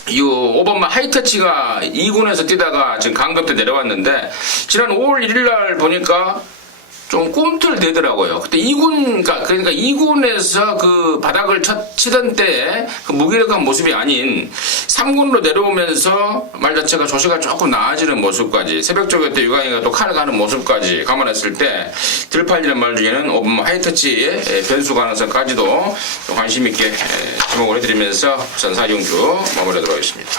이 5번만 하이터치가 2군에서 뛰다가 지금 강급대 내려왔는데, 지난 5월 1일날 보니까 좀 꿈틀대더라고요. 그때 2군, 그러니까 2군에서 그 바닥을 치던 때에 그 무기력한 모습이 아닌 3군으로 내려오면서 말 자체가 조시가 조금 나아지는 모습까지, 새벽 쪽에 때 유강이가 또 칼을 가는 모습까지 감안했을 때 들 팔리는 말 중에는 5번 하이터치의 변수 가능성까지도 좀 관심 있게 주목을 해드리면서 부산 사경주 마무리하도록 하겠습니다.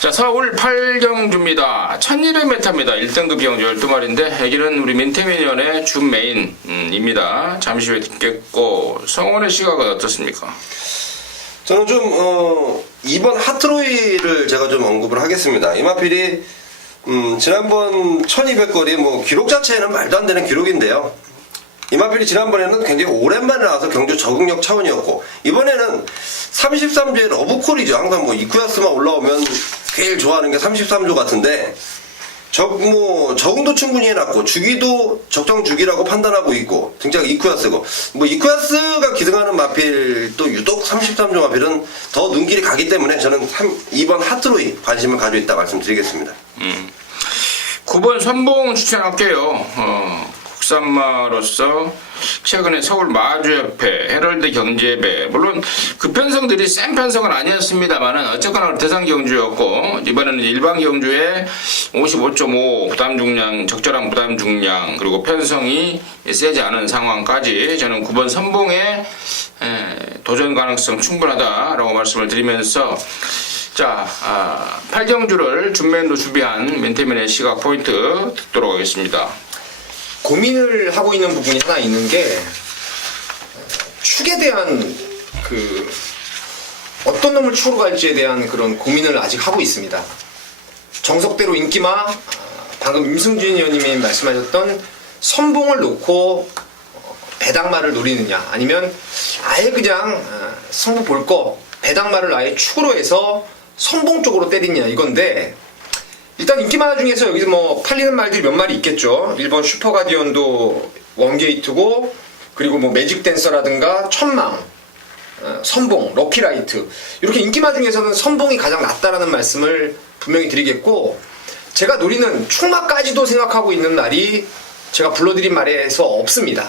자, 서울 8경주입니다. 1200m입니다. 1등급 경주 12마리인데 여기는 우리 민태민위원의 주 메인입니다. 잠시 후에 듣겠고, 성원의 시각은 어떻습니까? 저는 좀 2번 하트로이를 제가 좀 언급을 하겠습니다. 이 마필이 지난번 1200거리 뭐 기록 자체는 말도 안 되는 기록인데요. 이 마필이 지난번에는 굉장히 오랜만에 나와서 경주 적응력 차원이었고, 이번에는 33조의 러브콜이죠. 항상 뭐 이쿠야스만 올라오면 제일 좋아하는 게 33조 같은데, 적응도 충분히 해놨고 주기도 적정 주기라고 판단하고 있고, 등짝 이쿠야스고, 뭐 이쿠야스가 기승하는 마필 또 유독 33조 마필은 더 눈길이 가기 때문에 저는 2번 하트로이 관심을 가지고 있다 말씀드리겠습니다. 9번 선봉 추천할게요. 국산마로서 최근에 서울 마주협회, 헤럴드 경제배, 물론 그 편성들이 센 편성은 아니었습니다만은 어쨌거나 대상 경주였고, 이번에는 일반 경주에 55.5 부담 중량, 적절한 부담 중량, 그리고 편성이 세지 않은 상황까지 저는 9번 선봉에 도전 가능성 충분하다라고 말씀을 드리면서, 자, 8경주를 준맨도 준비한 민태민의 시각 포인트 듣도록 하겠습니다. 고민을 하고 있는 부분이 하나 있는 게, 축에 대한 어떤 놈을 축으로 갈지에 대한 그런 고민을 아직 하고 있습니다. 정석대로 인기마, 방금 임승준 의원님이 말씀하셨던 선봉을 놓고 배당마를 노리느냐, 아니면 아예 그냥 승부 볼 거 배당마를 아예 축으로 해서 선봉 쪽으로 때리냐, 이건데, 일단 인기마다 중에서 여기서 뭐 팔리는 말들이 몇 마리 있겠죠. 1번 슈퍼가디언도 원게이트고, 그리고 뭐 매직댄서라든가 천망, 선봉, 럭키라이트, 이렇게 인기마 중에서는 선봉이 가장 낫다라는 말씀을 분명히 드리겠고, 제가 노리는 충마까지도 생각하고 있는 날이 제가 불러드린 말에서 없습니다.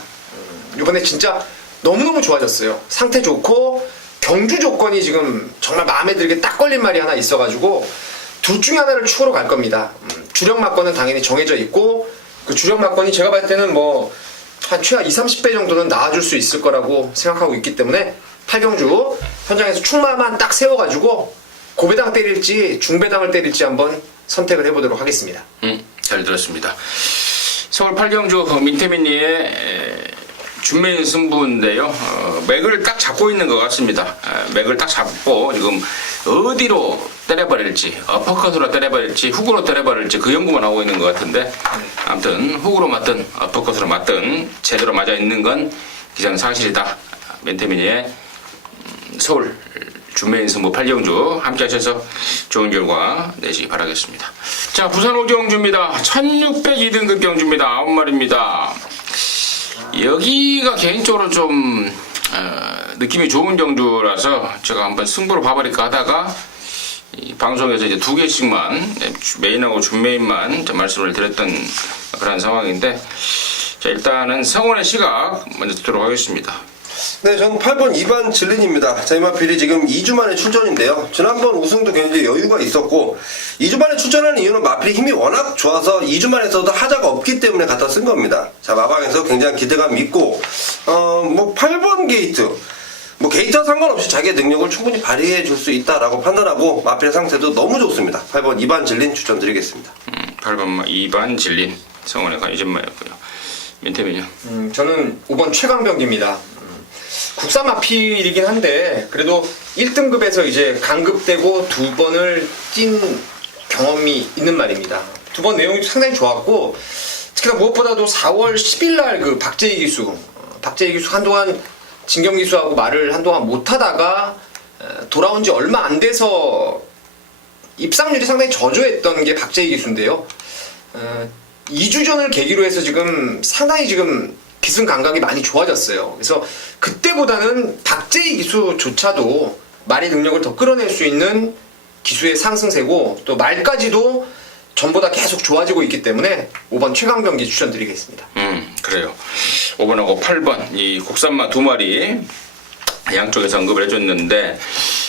이번에 진짜 너무너무 좋아졌어요. 상태 좋고 경주 조건이 지금 정말 마음에 들게 딱 걸린 말이 하나 있어가지고 둘 중에 하나를 추구로 갈 겁니다. 주력 막건은 당연히 정해져 있고, 그 주력 막건이 제가 봤을 때는 뭐 한 최하 20, 30배 정도는 나와줄 수 있을 거라고 생각하고 있기 때문에 8경주 현장에서 충마만 딱 세워가지고 고배당 때릴지 중배당을 때릴지 한번 선택을 해보도록 하겠습니다. 잘 들었습니다. 서울 8경주 민태민리의 준메인 승부인데요. 맥을 딱 잡고 있는 것 같습니다. 맥을 딱 잡고 지금 어디로 때려버릴지, 어퍼컷으로 때려버릴지, 훅으로 때려버릴지 그 연구만 하고 있는 것 같은데, 아무튼 훅으로 맞든 어퍼컷으로 맞든 제대로 맞아 있는 건 기정사실이다. 민태민리의 서울 준메인 승부 8경주 함께 하셔서 좋은 결과 내시기 바라겠습니다. 자, 부산 5경주입니다. 1602등급 경주입니다. 9마리입니다. 여기가 개인적으로 좀 느낌이 좋은 경주라서 제가 한번 승부로 봐버릴까 하다가 이 방송에서 이제 2개씩만 메인하고 준메인만 말씀을 드렸던 그런 상황인데, 자, 일단은 성원의 시각 먼저 듣도록 하겠습니다. 네, 저는 8번 2반 진린입니다. 자이마필이 지금 2주 만에 출전인데요. 지난번 우승도 굉장히 여유가 있었고, 2주 만에 출전하는 이유는 마필이 힘이 워낙 좋아서 2주 만에서도 하자가 없기 때문에 갖다 쓴 겁니다. 자, 마방에서 굉장히 기대감 있고, 뭐 8번 게이트, 뭐 게이트와 상관없이 자기의 능력을 충분히 발휘해 줄 수 있다라고 판단하고, 마필의 상태도 너무 좋습니다. 8번 2반 진린 추천드리겠습니다. 8번 2반 진린 성원의가 이전마였고요. 민태민이요. 저는 5번 최강병기입니다. 국산 마필이긴 한데 그래도 1등급에서 이제 강급되고 2번을 뛴 경험이 있는 말입니다. 2번 내용이 상당히 좋았고, 특히나 무엇보다도 4월 10일 날 그 박재희 기수 한동안 진경 기수하고 말을 한동안 못하다가 돌아온 지 얼마 안 돼서 입상률이 상당히 저조했던 게 박재희 기수인데요. 2주 전을 계기로 해서 지금 상당히 지금 기승 감각이 많이 좋아졌어요. 그래서 그때보다는 박재희 기수조차도 말의 능력을 더 끌어낼 수 있는 기수의 상승세고, 또 말까지도 전보다 계속 좋아지고 있기 때문에 5번 최강병기 추천드리겠습니다. 그래요. 5번하고 8번 이 국산마 2마리 양쪽에서 언급을 해줬는데,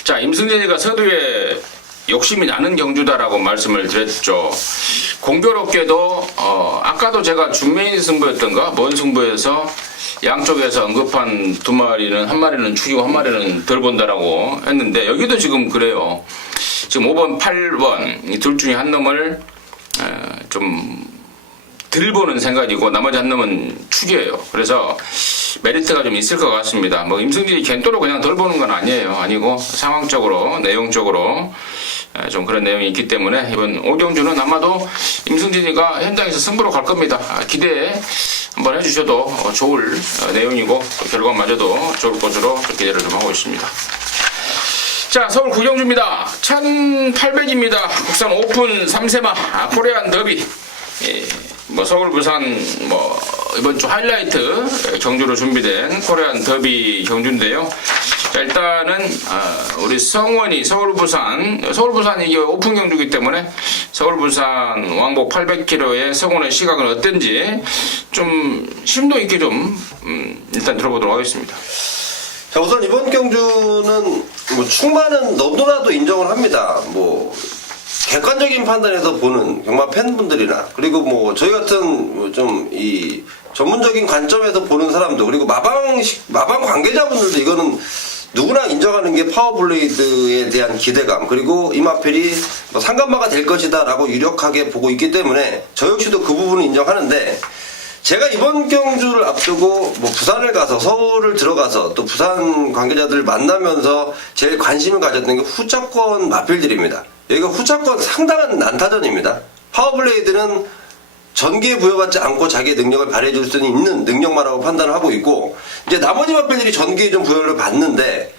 자, 임승진이가 서두에 욕심이 나는 경주다라고 말씀을 드렸죠. 공교롭게도 아까도 제가 준메인 승부였던가 뭔 승부에서 양쪽에서 언급한 2마리는 한 마리는 죽이고 한 마리는 덜 본다라고 했는데, 여기도 지금 그래요. 지금 5번 8번 이 둘 중에 한 놈을 좀 덜 보는 생각이고 나머지 한 놈은 축이에요. 그래서 메리트가 좀 있을 것 같습니다. 뭐 임승진이 겐또로 그냥 덜 보는 건 아니고 상황적으로 내용적으로 좀 그런 내용이 있기 때문에 이번 5경주는 아마도 임승진이가 현장에서 승부로 갈 겁니다. 기대 한번 해주셔도 좋을 내용이고 결과마저도 좋을 것으로 기대를 좀 하고 있습니다. 자, 서울 9경주입니다. 1800입니다. 국산 오픈 3세마 코리안 더비. 뭐 서울 부산 뭐 이번 주 하이라이트 경주로 준비된 코리안 더비 경주인데요. 자, 일단은 우리 성원이 서울 부산 이게 오픈 경주이기 때문에 서울 부산 왕복 800km의 성원의 시각은 어떤지 좀 심도 있게 좀 일단 들어보도록 하겠습니다. 자, 우선 이번 경주는 뭐 충만은 너무나도 인정을 합니다. 뭐 객관적인 판단에서 보는 경마 팬분들이나, 그리고 뭐 저희 같은 좀 이 전문적인 관점에서 보는 사람도, 그리고 마방 관계자분들도 이거는 누구나 인정하는 게 파워블레이드에 대한 기대감, 그리고 이 마필이 뭐 상간마가 될 것이다라고 유력하게 보고 있기 때문에 저 역시도 그 부분을 인정하는데, 제가 이번 경주를 앞두고 뭐 부산을 가서 서울을 들어가서 또 부산 관계자들을 만나면서 제일 관심을 가졌던 게 후차권 마필들입니다. 여기가 후차권 상당한 난타전입니다. 파워블레이드는 전기에 부여받지 않고 자기의 능력을 발휘해줄 수 있는 능력만하고 판단을 하고 있고, 이제 나머지 마필들이 전기에 좀 부여를 받는데,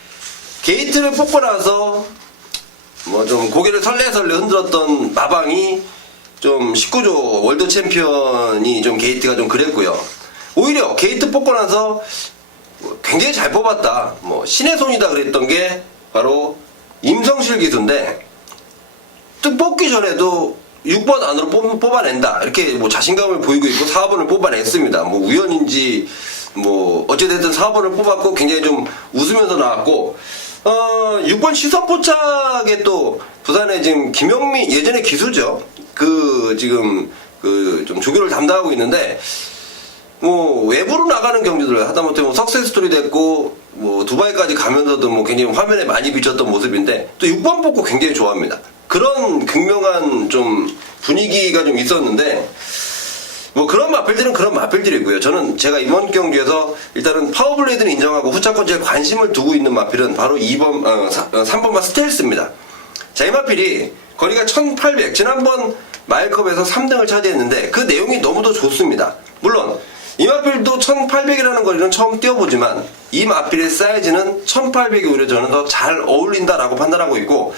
게이트를 뽑고 나서 뭐 좀 고개를 설레설레 흔들었던 마방이 좀 19조 월드 챔피언이 좀 게이트가 좀 그랬고요. 오히려 게이트 뽑고 나서 굉장히 잘 뽑았다, 뭐 신의 손이다 그랬던 게 바로 임성실 기수인데, 득 뽑기 전에도 6번 안으로 뽑아낸다. 이렇게 뭐 자신감을 보이고 있고 4번을 뽑아냈습니다. 뭐 우연인지 뭐 어찌됐든 4번을 뽑았고 굉장히 좀 웃으면서 나왔고 6번 시선포착에 또 부산에 지금 김영미 예전에 기수죠. 그 지금 그 좀 조교를 담당하고 있는데 뭐 외부로 나가는 경기들 하다못해 뭐 석세스토리 됐고 뭐 두바이까지 가면서도 뭐 굉장히 화면에 많이 비쳤던 모습인데 또 6번 뽑고 굉장히 좋아합니다. 그런 극명한 좀 분위기가 좀 있었는데 뭐 그런 마필들은 그런 마필들이고요. 저는 제가 이번 경기에서 일단은 파워블레이드는 인정하고 후차권제에 관심을 두고 있는 마필은 바로 3번마 스텔스입니다. 자, 이 마필이 거리가 1800 지난번 마일컵에서 3등을 차지했는데 그 내용이 너무도 좋습니다. 물론 이 마필도 1800이라는 거리는 처음 뛰어보지만 이 마필의 사이즈는 1800이 오히려 저는 더 잘 어울린다라고 판단하고 있고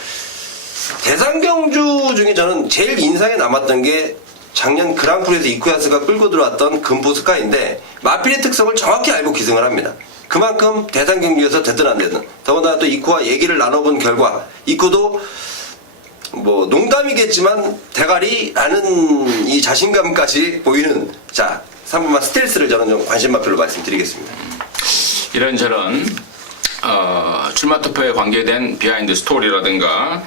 대상 경주 중에 저는 제일 인상에 남았던 게 작년 그랑프리에서 이쿠야스가 끌고 들어왔던 금포 스카이인데 마필의 특성을 정확히 알고 기승을 합니다. 그만큼 대상 경기에서 되든 안 되든 더군다나 또 이쿠와 얘기를 나눠본 결과 이쿠도 뭐 농담이겠지만 대가리라는 이 자신감까지 보이는 자 3번마 스텔스를 저는 좀 관심 마필로 말씀드리겠습니다. 이런저런 출마 투표에 관계된 비하인드 스토리라든가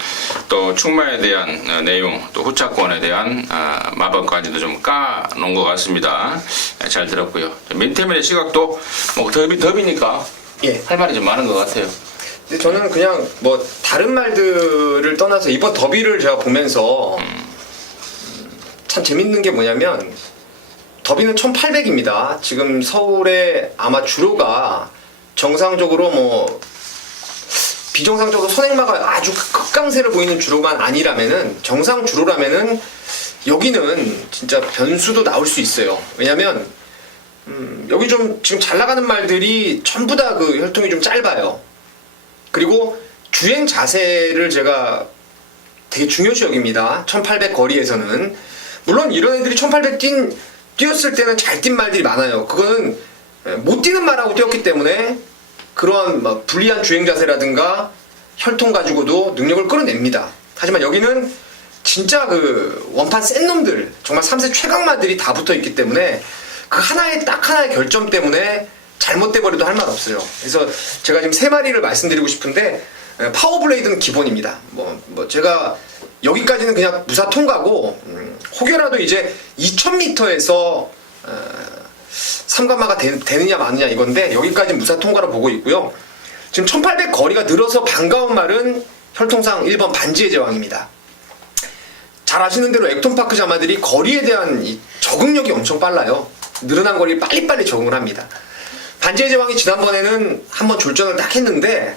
또 충마에 대한 내용 또 후차권에 대한 마법까지도 좀 까놓은 것 같습니다. 잘 들었고요. 민태민의 시각도 뭐 더비니까 예. 할 말이 좀 많은 것 같아요. 근데 저는 그냥 뭐 다른 말들을 떠나서 이번 더비를 제가 보면서 참 재밌는 게 뭐냐면 더비는 1800입니다. 지금 서울에 아마 주로가 정상적으로 뭐 비정상적으로 선행마가 아주 극강세를 보이는 주로만 아니라면은 정상 주로라면은 여기는 진짜 변수도 나올 수 있어요. 왜냐면 여기 좀 지금 잘 나가는 말들이 전부 다 그 혈통이 좀 짧아요. 그리고 주행 자세를 제가 되게 중요시 여깁니다. 1800 거리에서는 물론 이런 애들이 1800 뛰었을 때는 잘 뛴 말들이 많아요. 그거는 못 뛰는 말하고 뛰었기 때문에 그런 막 불리한 주행 자세라든가 혈통 가지고도 능력을 끌어냅니다. 하지만 여기는 진짜 그 원판 센 놈들 정말 3세 최강마들이 다 붙어 있기 때문에 그 딱 하나의 결점 때문에 잘못돼 버려도 할 말 없어요. 그래서 제가 지금 3마리를 말씀드리고 싶은데 파워블레이드는 기본입니다. 뭐 제가 여기까지는 그냥 무사 통과고 혹여라도 이제 2000m에서 3간마가 되느냐 마느냐 이건데 여기까지 무사 통과로 보고 있고요. 지금 1800 거리가 늘어서 반가운 말은 혈통상 1번 반지의 제왕입니다. 잘 아시는 대로 액톤파크 자마들이 거리에 대한 이 적응력이 엄청 빨라요. 늘어난 거리를 빨리빨리 적응을 합니다. 반지의 제왕이 지난번에는 한번 졸전을 딱 했는데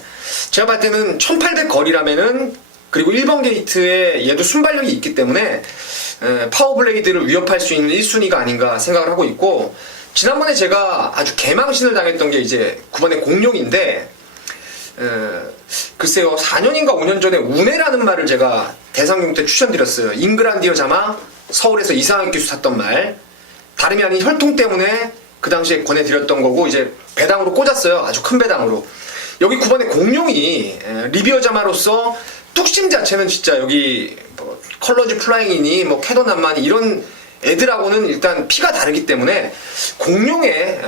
제가 봤을 때는 1800 거리라면은 그리고 1번 게이트에 얘도 순발력이 있기 때문에 파워블레이드를 위협할 수 있는 1순위가 아닌가 생각을 하고 있고 지난번에 제가 아주 개망신을 당했던 게 이제 9번의 공룡인데 글쎄요 4년인가 5년 전에 운해라는 말을 제가 대상경 때 추천드렸어요. 잉그란디어 자마 서울에서 이상한 기수 탔던 말 다름이 아닌 혈통 때문에 그 당시에 권해드렸던 거고 이제 배당으로 꽂았어요. 아주 큰 배당으로. 여기 9번의 공룡이 리비어 자마로서 뚝심 자체는 진짜 여기 뭐 컬러지 플라잉이니 뭐 캐논 남만이 이런 애들하고는 일단 피가 다르기 때문에 공룡의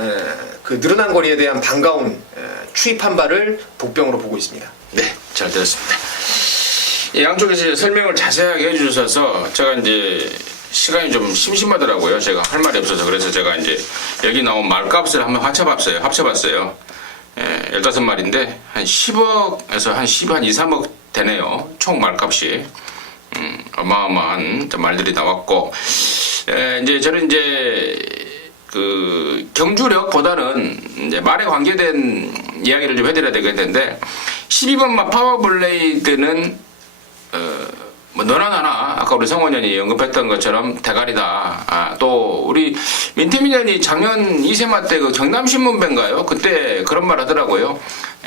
그 늘어난 거리에 대한 반가운 추입한 바를 복병으로 보고 있습니다. 네, 잘 들었습니다. 양쪽에서 설명을 자세하게 해주셔서 제가 이제 시간이 좀 심심하더라고요. 제가 할 말이 없어서 그래서 제가 이제 여기 나온 말값을 한번 합쳐봤어요. 15마리인데 한 10억에서 한 2, 3억 되네요. 총 말값이. 어마어마한 말들이 나왔고 이제 저는 이제 그 경주력보다는 이제 말에 관계된 이야기를 좀 해드려야 되겠는데 12번마 파워블레이드는 뭐 너나 나나 아까 우리 성원현이 언급했던 것처럼 대가리다. 또 우리 민태민현이 작년 2세마 때 그 경남신문배인가요? 그때 그런 말 하더라고요.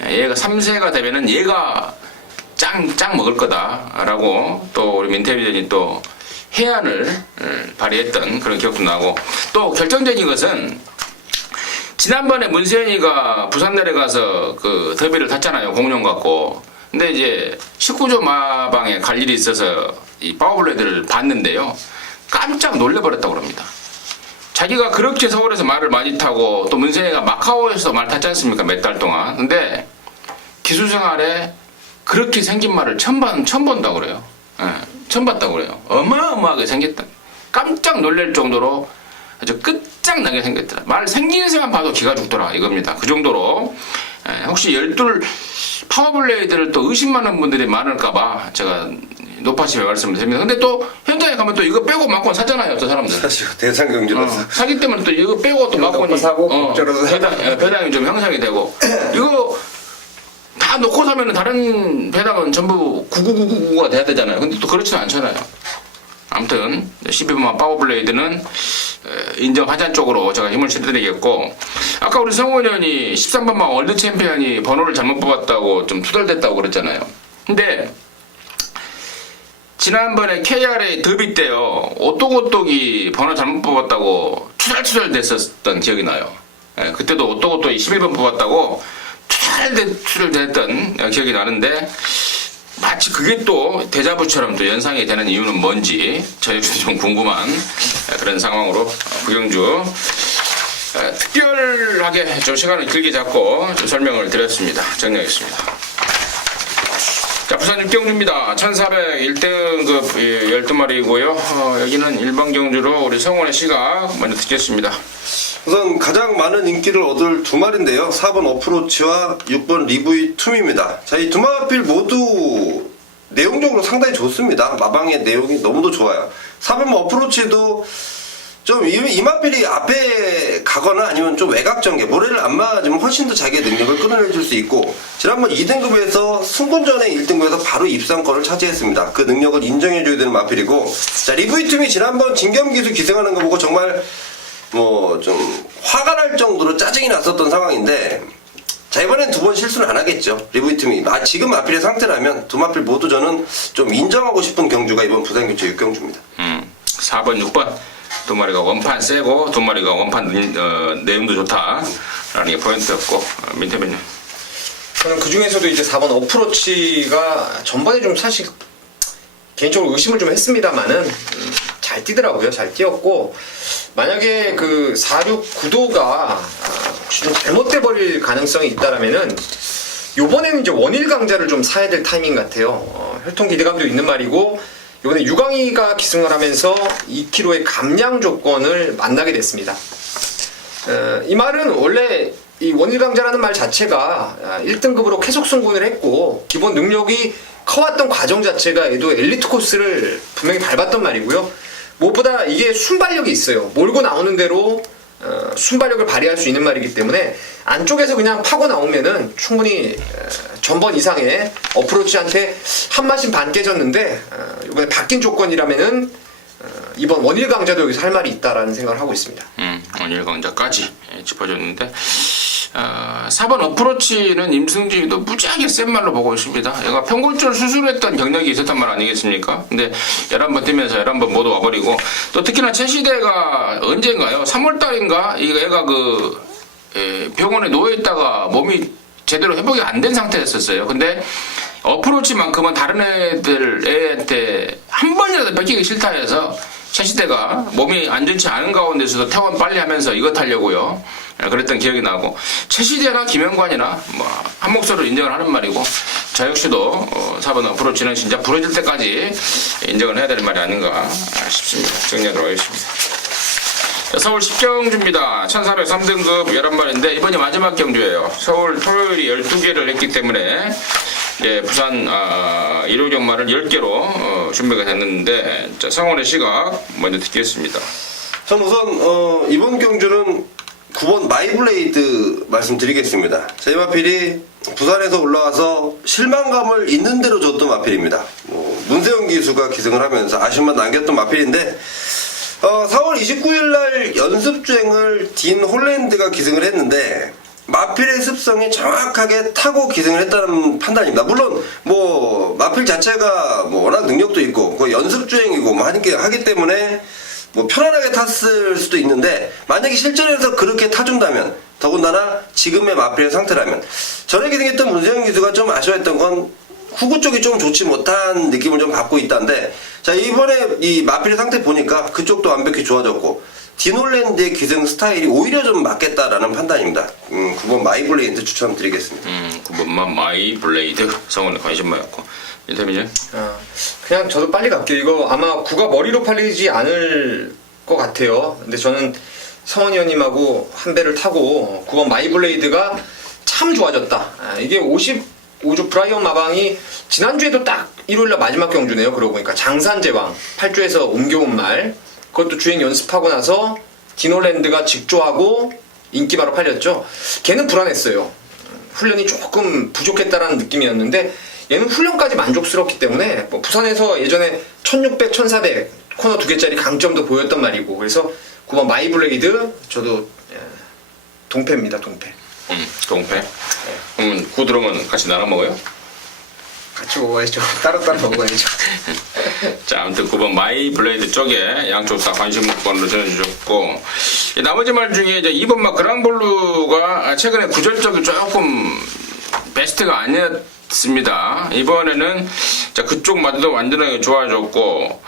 얘가 3세가 되면은 얘가 짱 먹을 거다라고 또 우리 민태민현이 또 해안을 발휘했던 그런 기억도 나고 또 결정적인 것은 지난번에 문세현이가 부산 내려가서 그 더비를 탔잖아요. 공룡 갖고. 근데 이제 19조 마방에 갈 일이 있어서 이 파워블레이드를 봤는데요. 깜짝 놀래버렸다고 합니다. 자기가 그렇게 서울에서 말을 많이 타고 또 문세희가 마카오에서 말 탔지 않습니까? 몇 달 동안. 근데 기술 생활에 그렇게 생긴 말을 처음 본다고 그래요. 예, 처음 봤다고 그래요. 어마어마하게 생겼다. 깜짝 놀랄 정도로 아주 끝장나게 생겼더라. 말 생기는 생각 봐도 기가 죽더라 이겁니다. 그 정도로 혹시 12 파워블레이드를 또 의심하는 분들이 많을까봐 제가 높아지게 말씀을 드립니다. 근데 또 현장에 가면 또 이거 빼고 막고 사잖아요. 또 사람들. 사실 대상 경주로서. 사기 때문에 또 이거 빼고 또 막고 사고 공짜로도 사고. 배당이 좀 형성이 되고 이거 다 놓고 사면은 다른 배당은 전부 99999가 돼야 되잖아요. 근데 또 그렇지는 않잖아요. 아무튼 12번만 파워블레이드는 인정하자는 쪽으로 제가 힘을 실어드리겠고, 아까 우리 성호 의원이 13번만 월드 챔피언이 번호를 잘못 뽑았다고 좀 투덜댔다고 그랬잖아요. 근데 지난번에 KRA 더비 때요, 오똑오똑이 번호 잘못 뽑았다고 투덜투덜 됐었던 기억이 나요. 그때도 오똑오똑이 11번 뽑았다고 투덜투덜 됐던 기억이 나는데, 마치 그게 또 대자부처럼 또 연상이 되는 이유는 뭔지 저 역시도 좀 궁금한 그런 상황으로 구경주 특별하게 좀 시간을 길게 잡고 좀 설명을 드렸습니다. 정리하겠습니다. 자, 부산 6경주입니다. 1401등급 12마리이고요. 여기는 일반 경주로 우리 성원의 시각 먼저 듣겠습니다. 우선 가장 많은 인기를 얻을 두 마리인데요. 4번 어프로치와 6번 리브이 툼입니다. 자, 이 두 마필 모두 내용적으로 상당히 좋습니다. 마방의 내용이 너무도 좋아요. 4번 어프로치도 좀 이 마필이 앞에 가거나 아니면 좀 외곽 전개, 모래를 안 맞으면 훨씬 더 자기의 능력을 끌어내줄 수 있고, 지난번 2등급에서 승군전에 1등급에서 바로 입상권을 차지했습니다. 그 능력을 인정해줘야 되는 마필이고, 자, 리브이 툼이 지난번 진겸기수 기승하는 거 보고 정말 뭐 좀 화가 날 정도로 짜증이 났었던 상황인데, 자, 이번엔 두 번 실수는 안 하겠죠. 리브이팀이 지금 마필의 상태라면 두 마필 모두 저는 좀 인정하고 싶은 경주가 이번 부산경주 6경주입니다. 4번 6번 두 마리가 원판 세고 두 마리가 원판 내용도 좋다라는 게 포인트였고, 민태민님. 저는 그 중에서도 이제 4번 어프로치가 전반에 좀 사실 개인적으로 의심을 좀 했습니다만은 잘 뛰더라고요. 잘 뛰었고, 만약에 그 46 구도가 혹시 좀 잘못돼 버릴 가능성이 있다라면은 요번에는 이제 원일 강자를 좀 사야 될 타이밍 같아요. 혈통 기대감도 있는 말이고, 요번에 유강이가 기승을 하면서 2kg의 감량 조건을 만나게 됐습니다. 이 말은 원래 이 원일 강자라는 말 자체가 1등급으로 계속 승군을 했고, 기본 능력이 커왔던 과정 자체가 얘도 엘리트 코스를 분명히 밟았던 말이고요. 무엇보다 이게 순발력이 있어요. 몰고 나오는 대로 순발력을 발휘할 수 있는 말이기 때문에 안쪽에서 그냥 파고 나오면은 충분히 전번 이상의 어프로치한테 한 마신 반 깨졌는데, 이번에 바뀐 조건이라면은 이번 원일 강자도 여기서 할 말이 있다라는 생각을 하고 있습니다. 원일 강자까지 짚어줬는데, 4번 어프로치는 임승진이도 무지하게 센 말로 보고 있습니다. 얘가 평골절 수술했던 경력이 있었단 말 아니겠습니까? 근데 11번 뛰면서 11번 모두 와버리고, 또 특히나 최시대가 언젠가요? 3월달인가? 얘가 병원에 누워있다가 몸이 제대로 회복이 안 된 상태였었어요. 근데 어프로치만큼은 다른 애한테 한 번이라도 뺏기기 싫다 해서 최시대가 몸이 안전치 않은 가운데서도 퇴원 빨리 하면서 이거 타려고요. 그랬던 기억이 나고, 최시대나 김영관이나 뭐 한 목소리로 인정을 하는 말이고, 저 역시도 4번 어프로치는 진짜 부러질 때까지 인정을 해야 될 말이 아닌가 싶습니다. 정리하도록 하겠습니다. 서울 10경주입니다. 1403등급 11마리인데 이번이 마지막 경주예요. 서울 토요일이 12개를 했기 때문에 부산 1호 경마를 10개로 준비가 됐는데, 자, 성원의 시각 먼저 듣겠습니다. 전 우선 이번 경주는 9번 마이블레이드 말씀드리겠습니다. 제 마필이 부산에서 올라와서 실망감을 있는 대로 줬던 마필입니다. 문세영 기수가 기승을 하면서 아쉬움만 남겼던 마필인데, 4월 29일날 연습주행을 딘 홀랜드가 기승을 했는데, 마필의 습성에 정확하게 타고 기승을 했다는 판단입니다. 물론 뭐 마필 자체가 뭐 워낙 능력도 있고 그 연습주행이고 뭐 하기 때문에 뭐 편안하게 탔을 수도 있는데, 만약에 실전에서 그렇게 타준다면, 더군다나 지금의 마필의 상태라면, 전에 기승했던 문세영 기수가 좀 아쉬워했던 건 후구 쪽이 좀 좋지 못한 느낌을 좀 받고 있다는데, 자, 이번에 이 마필의 상태 보니까 그쪽도 완벽히 좋아졌고, 디놀랜드의 기승 스타일이 오히려 좀 맞겠다라는 판단입니다. 9번 마이블레이드 추천드리겠습니다. 9번만 마이 블레이드 성원에 관심 많았고. 인터미지? 그냥 저도 빨리 갈게요. 이거 아마 9가 머리로 팔리지 않을 것 같아요. 근데 저는 성원 의원님하고 한 배를 타고 9번 마이블레이드가 참 좋아졌다. 이게 55주 브라이언 마방이 지난주에도 딱 일요일날 마지막 경주네요. 그러고 보니까 장산제왕 8주에서 옮겨온 말, 그것도 주행 연습하고 나서 디놀랜드가 직조하고 인기바로 팔렸죠. 걔는 불안했어요. 훈련이 조금 부족했다라는 느낌이었는데 얘는 훈련까지 만족스럽기 때문에 뭐 부산에서 예전에 1600, 1400 코너 2개짜리 강점도 보였단 말이고, 그래서 9번 마이블레이드 저도 동패입니다. 동패. 동패? 그럼 9 들어오면 같이 나눠 먹어요? 같이 먹어야죠. 따로따로 먹어야죠. 자, 아무튼 9번 마이 블레이드 쪽에 양쪽 다 관심 문건으로 전해주셨고, 나머지 말 중에 이제 2번 막 그랑블루가 최근에 구절적이 조금 베스트가 아니었습니다. 이번에는 자, 그쪽 마드도 완전하게 좋아졌고,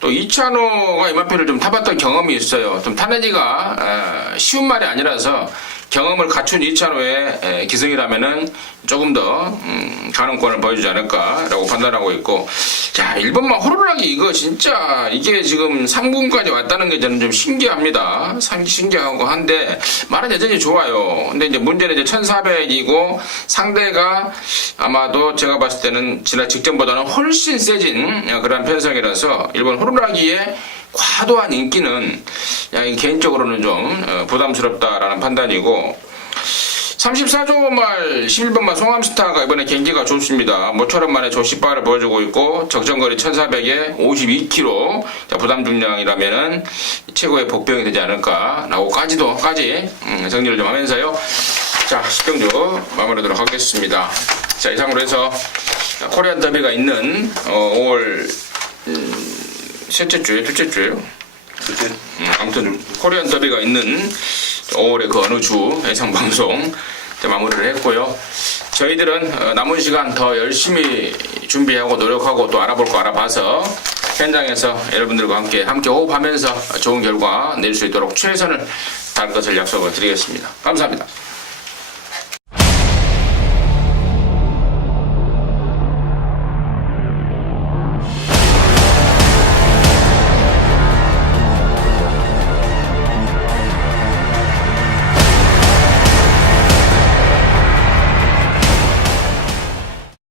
또 이찬호가 이마표를 좀 타봤던 경험이 있어요. 좀 타내기가 쉬운 말이 아니라서 경험을 갖춘 이찬호의 기승이라면은 조금 더 가능권을 보여주지 않을까라고 판단하고 있고, 자, 1번만 호루라기 이거 진짜 이게 지금 3군까지 왔다는 게 저는 좀 신기합니다. 신기하고 한데 말은 여전히 좋아요. 근데 이제 문제는 이제 1400이고 상대가 아마도 제가 봤을 때는 지난 직전보다는 훨씬 세진 그런 편성이라서 1번 호루라기의 과도한 인기는 개인적으로는 좀 부담스럽다라는 판단이고, 34조 말 11번만 송암스타가 이번에 경기가 좋습니다. 모처럼 만에 조시바를 보여주고 있고 적정거리 1400에 52km, 부담 중량이라면은 최고의 복병이 되지 않을까라고까지 정리를 좀 하면서요. 자, 10경주 마무리하도록 하겠습니다. 자, 이상으로 해서 코리안 더비가 있는 5월 셋째 주에 둘째 주에요. 아무튼 코리안 더비가 있는 5월의 그 어느 주 예상 방송 마무리를 했고요. 저희들은 남은 시간 더 열심히 준비하고 노력하고 또 알아볼 거 알아봐서 현장에서 여러분들과 함께 호흡하면서 좋은 결과 낼 수 있도록 최선을 다할 것을 약속을 드리겠습니다. 감사합니다.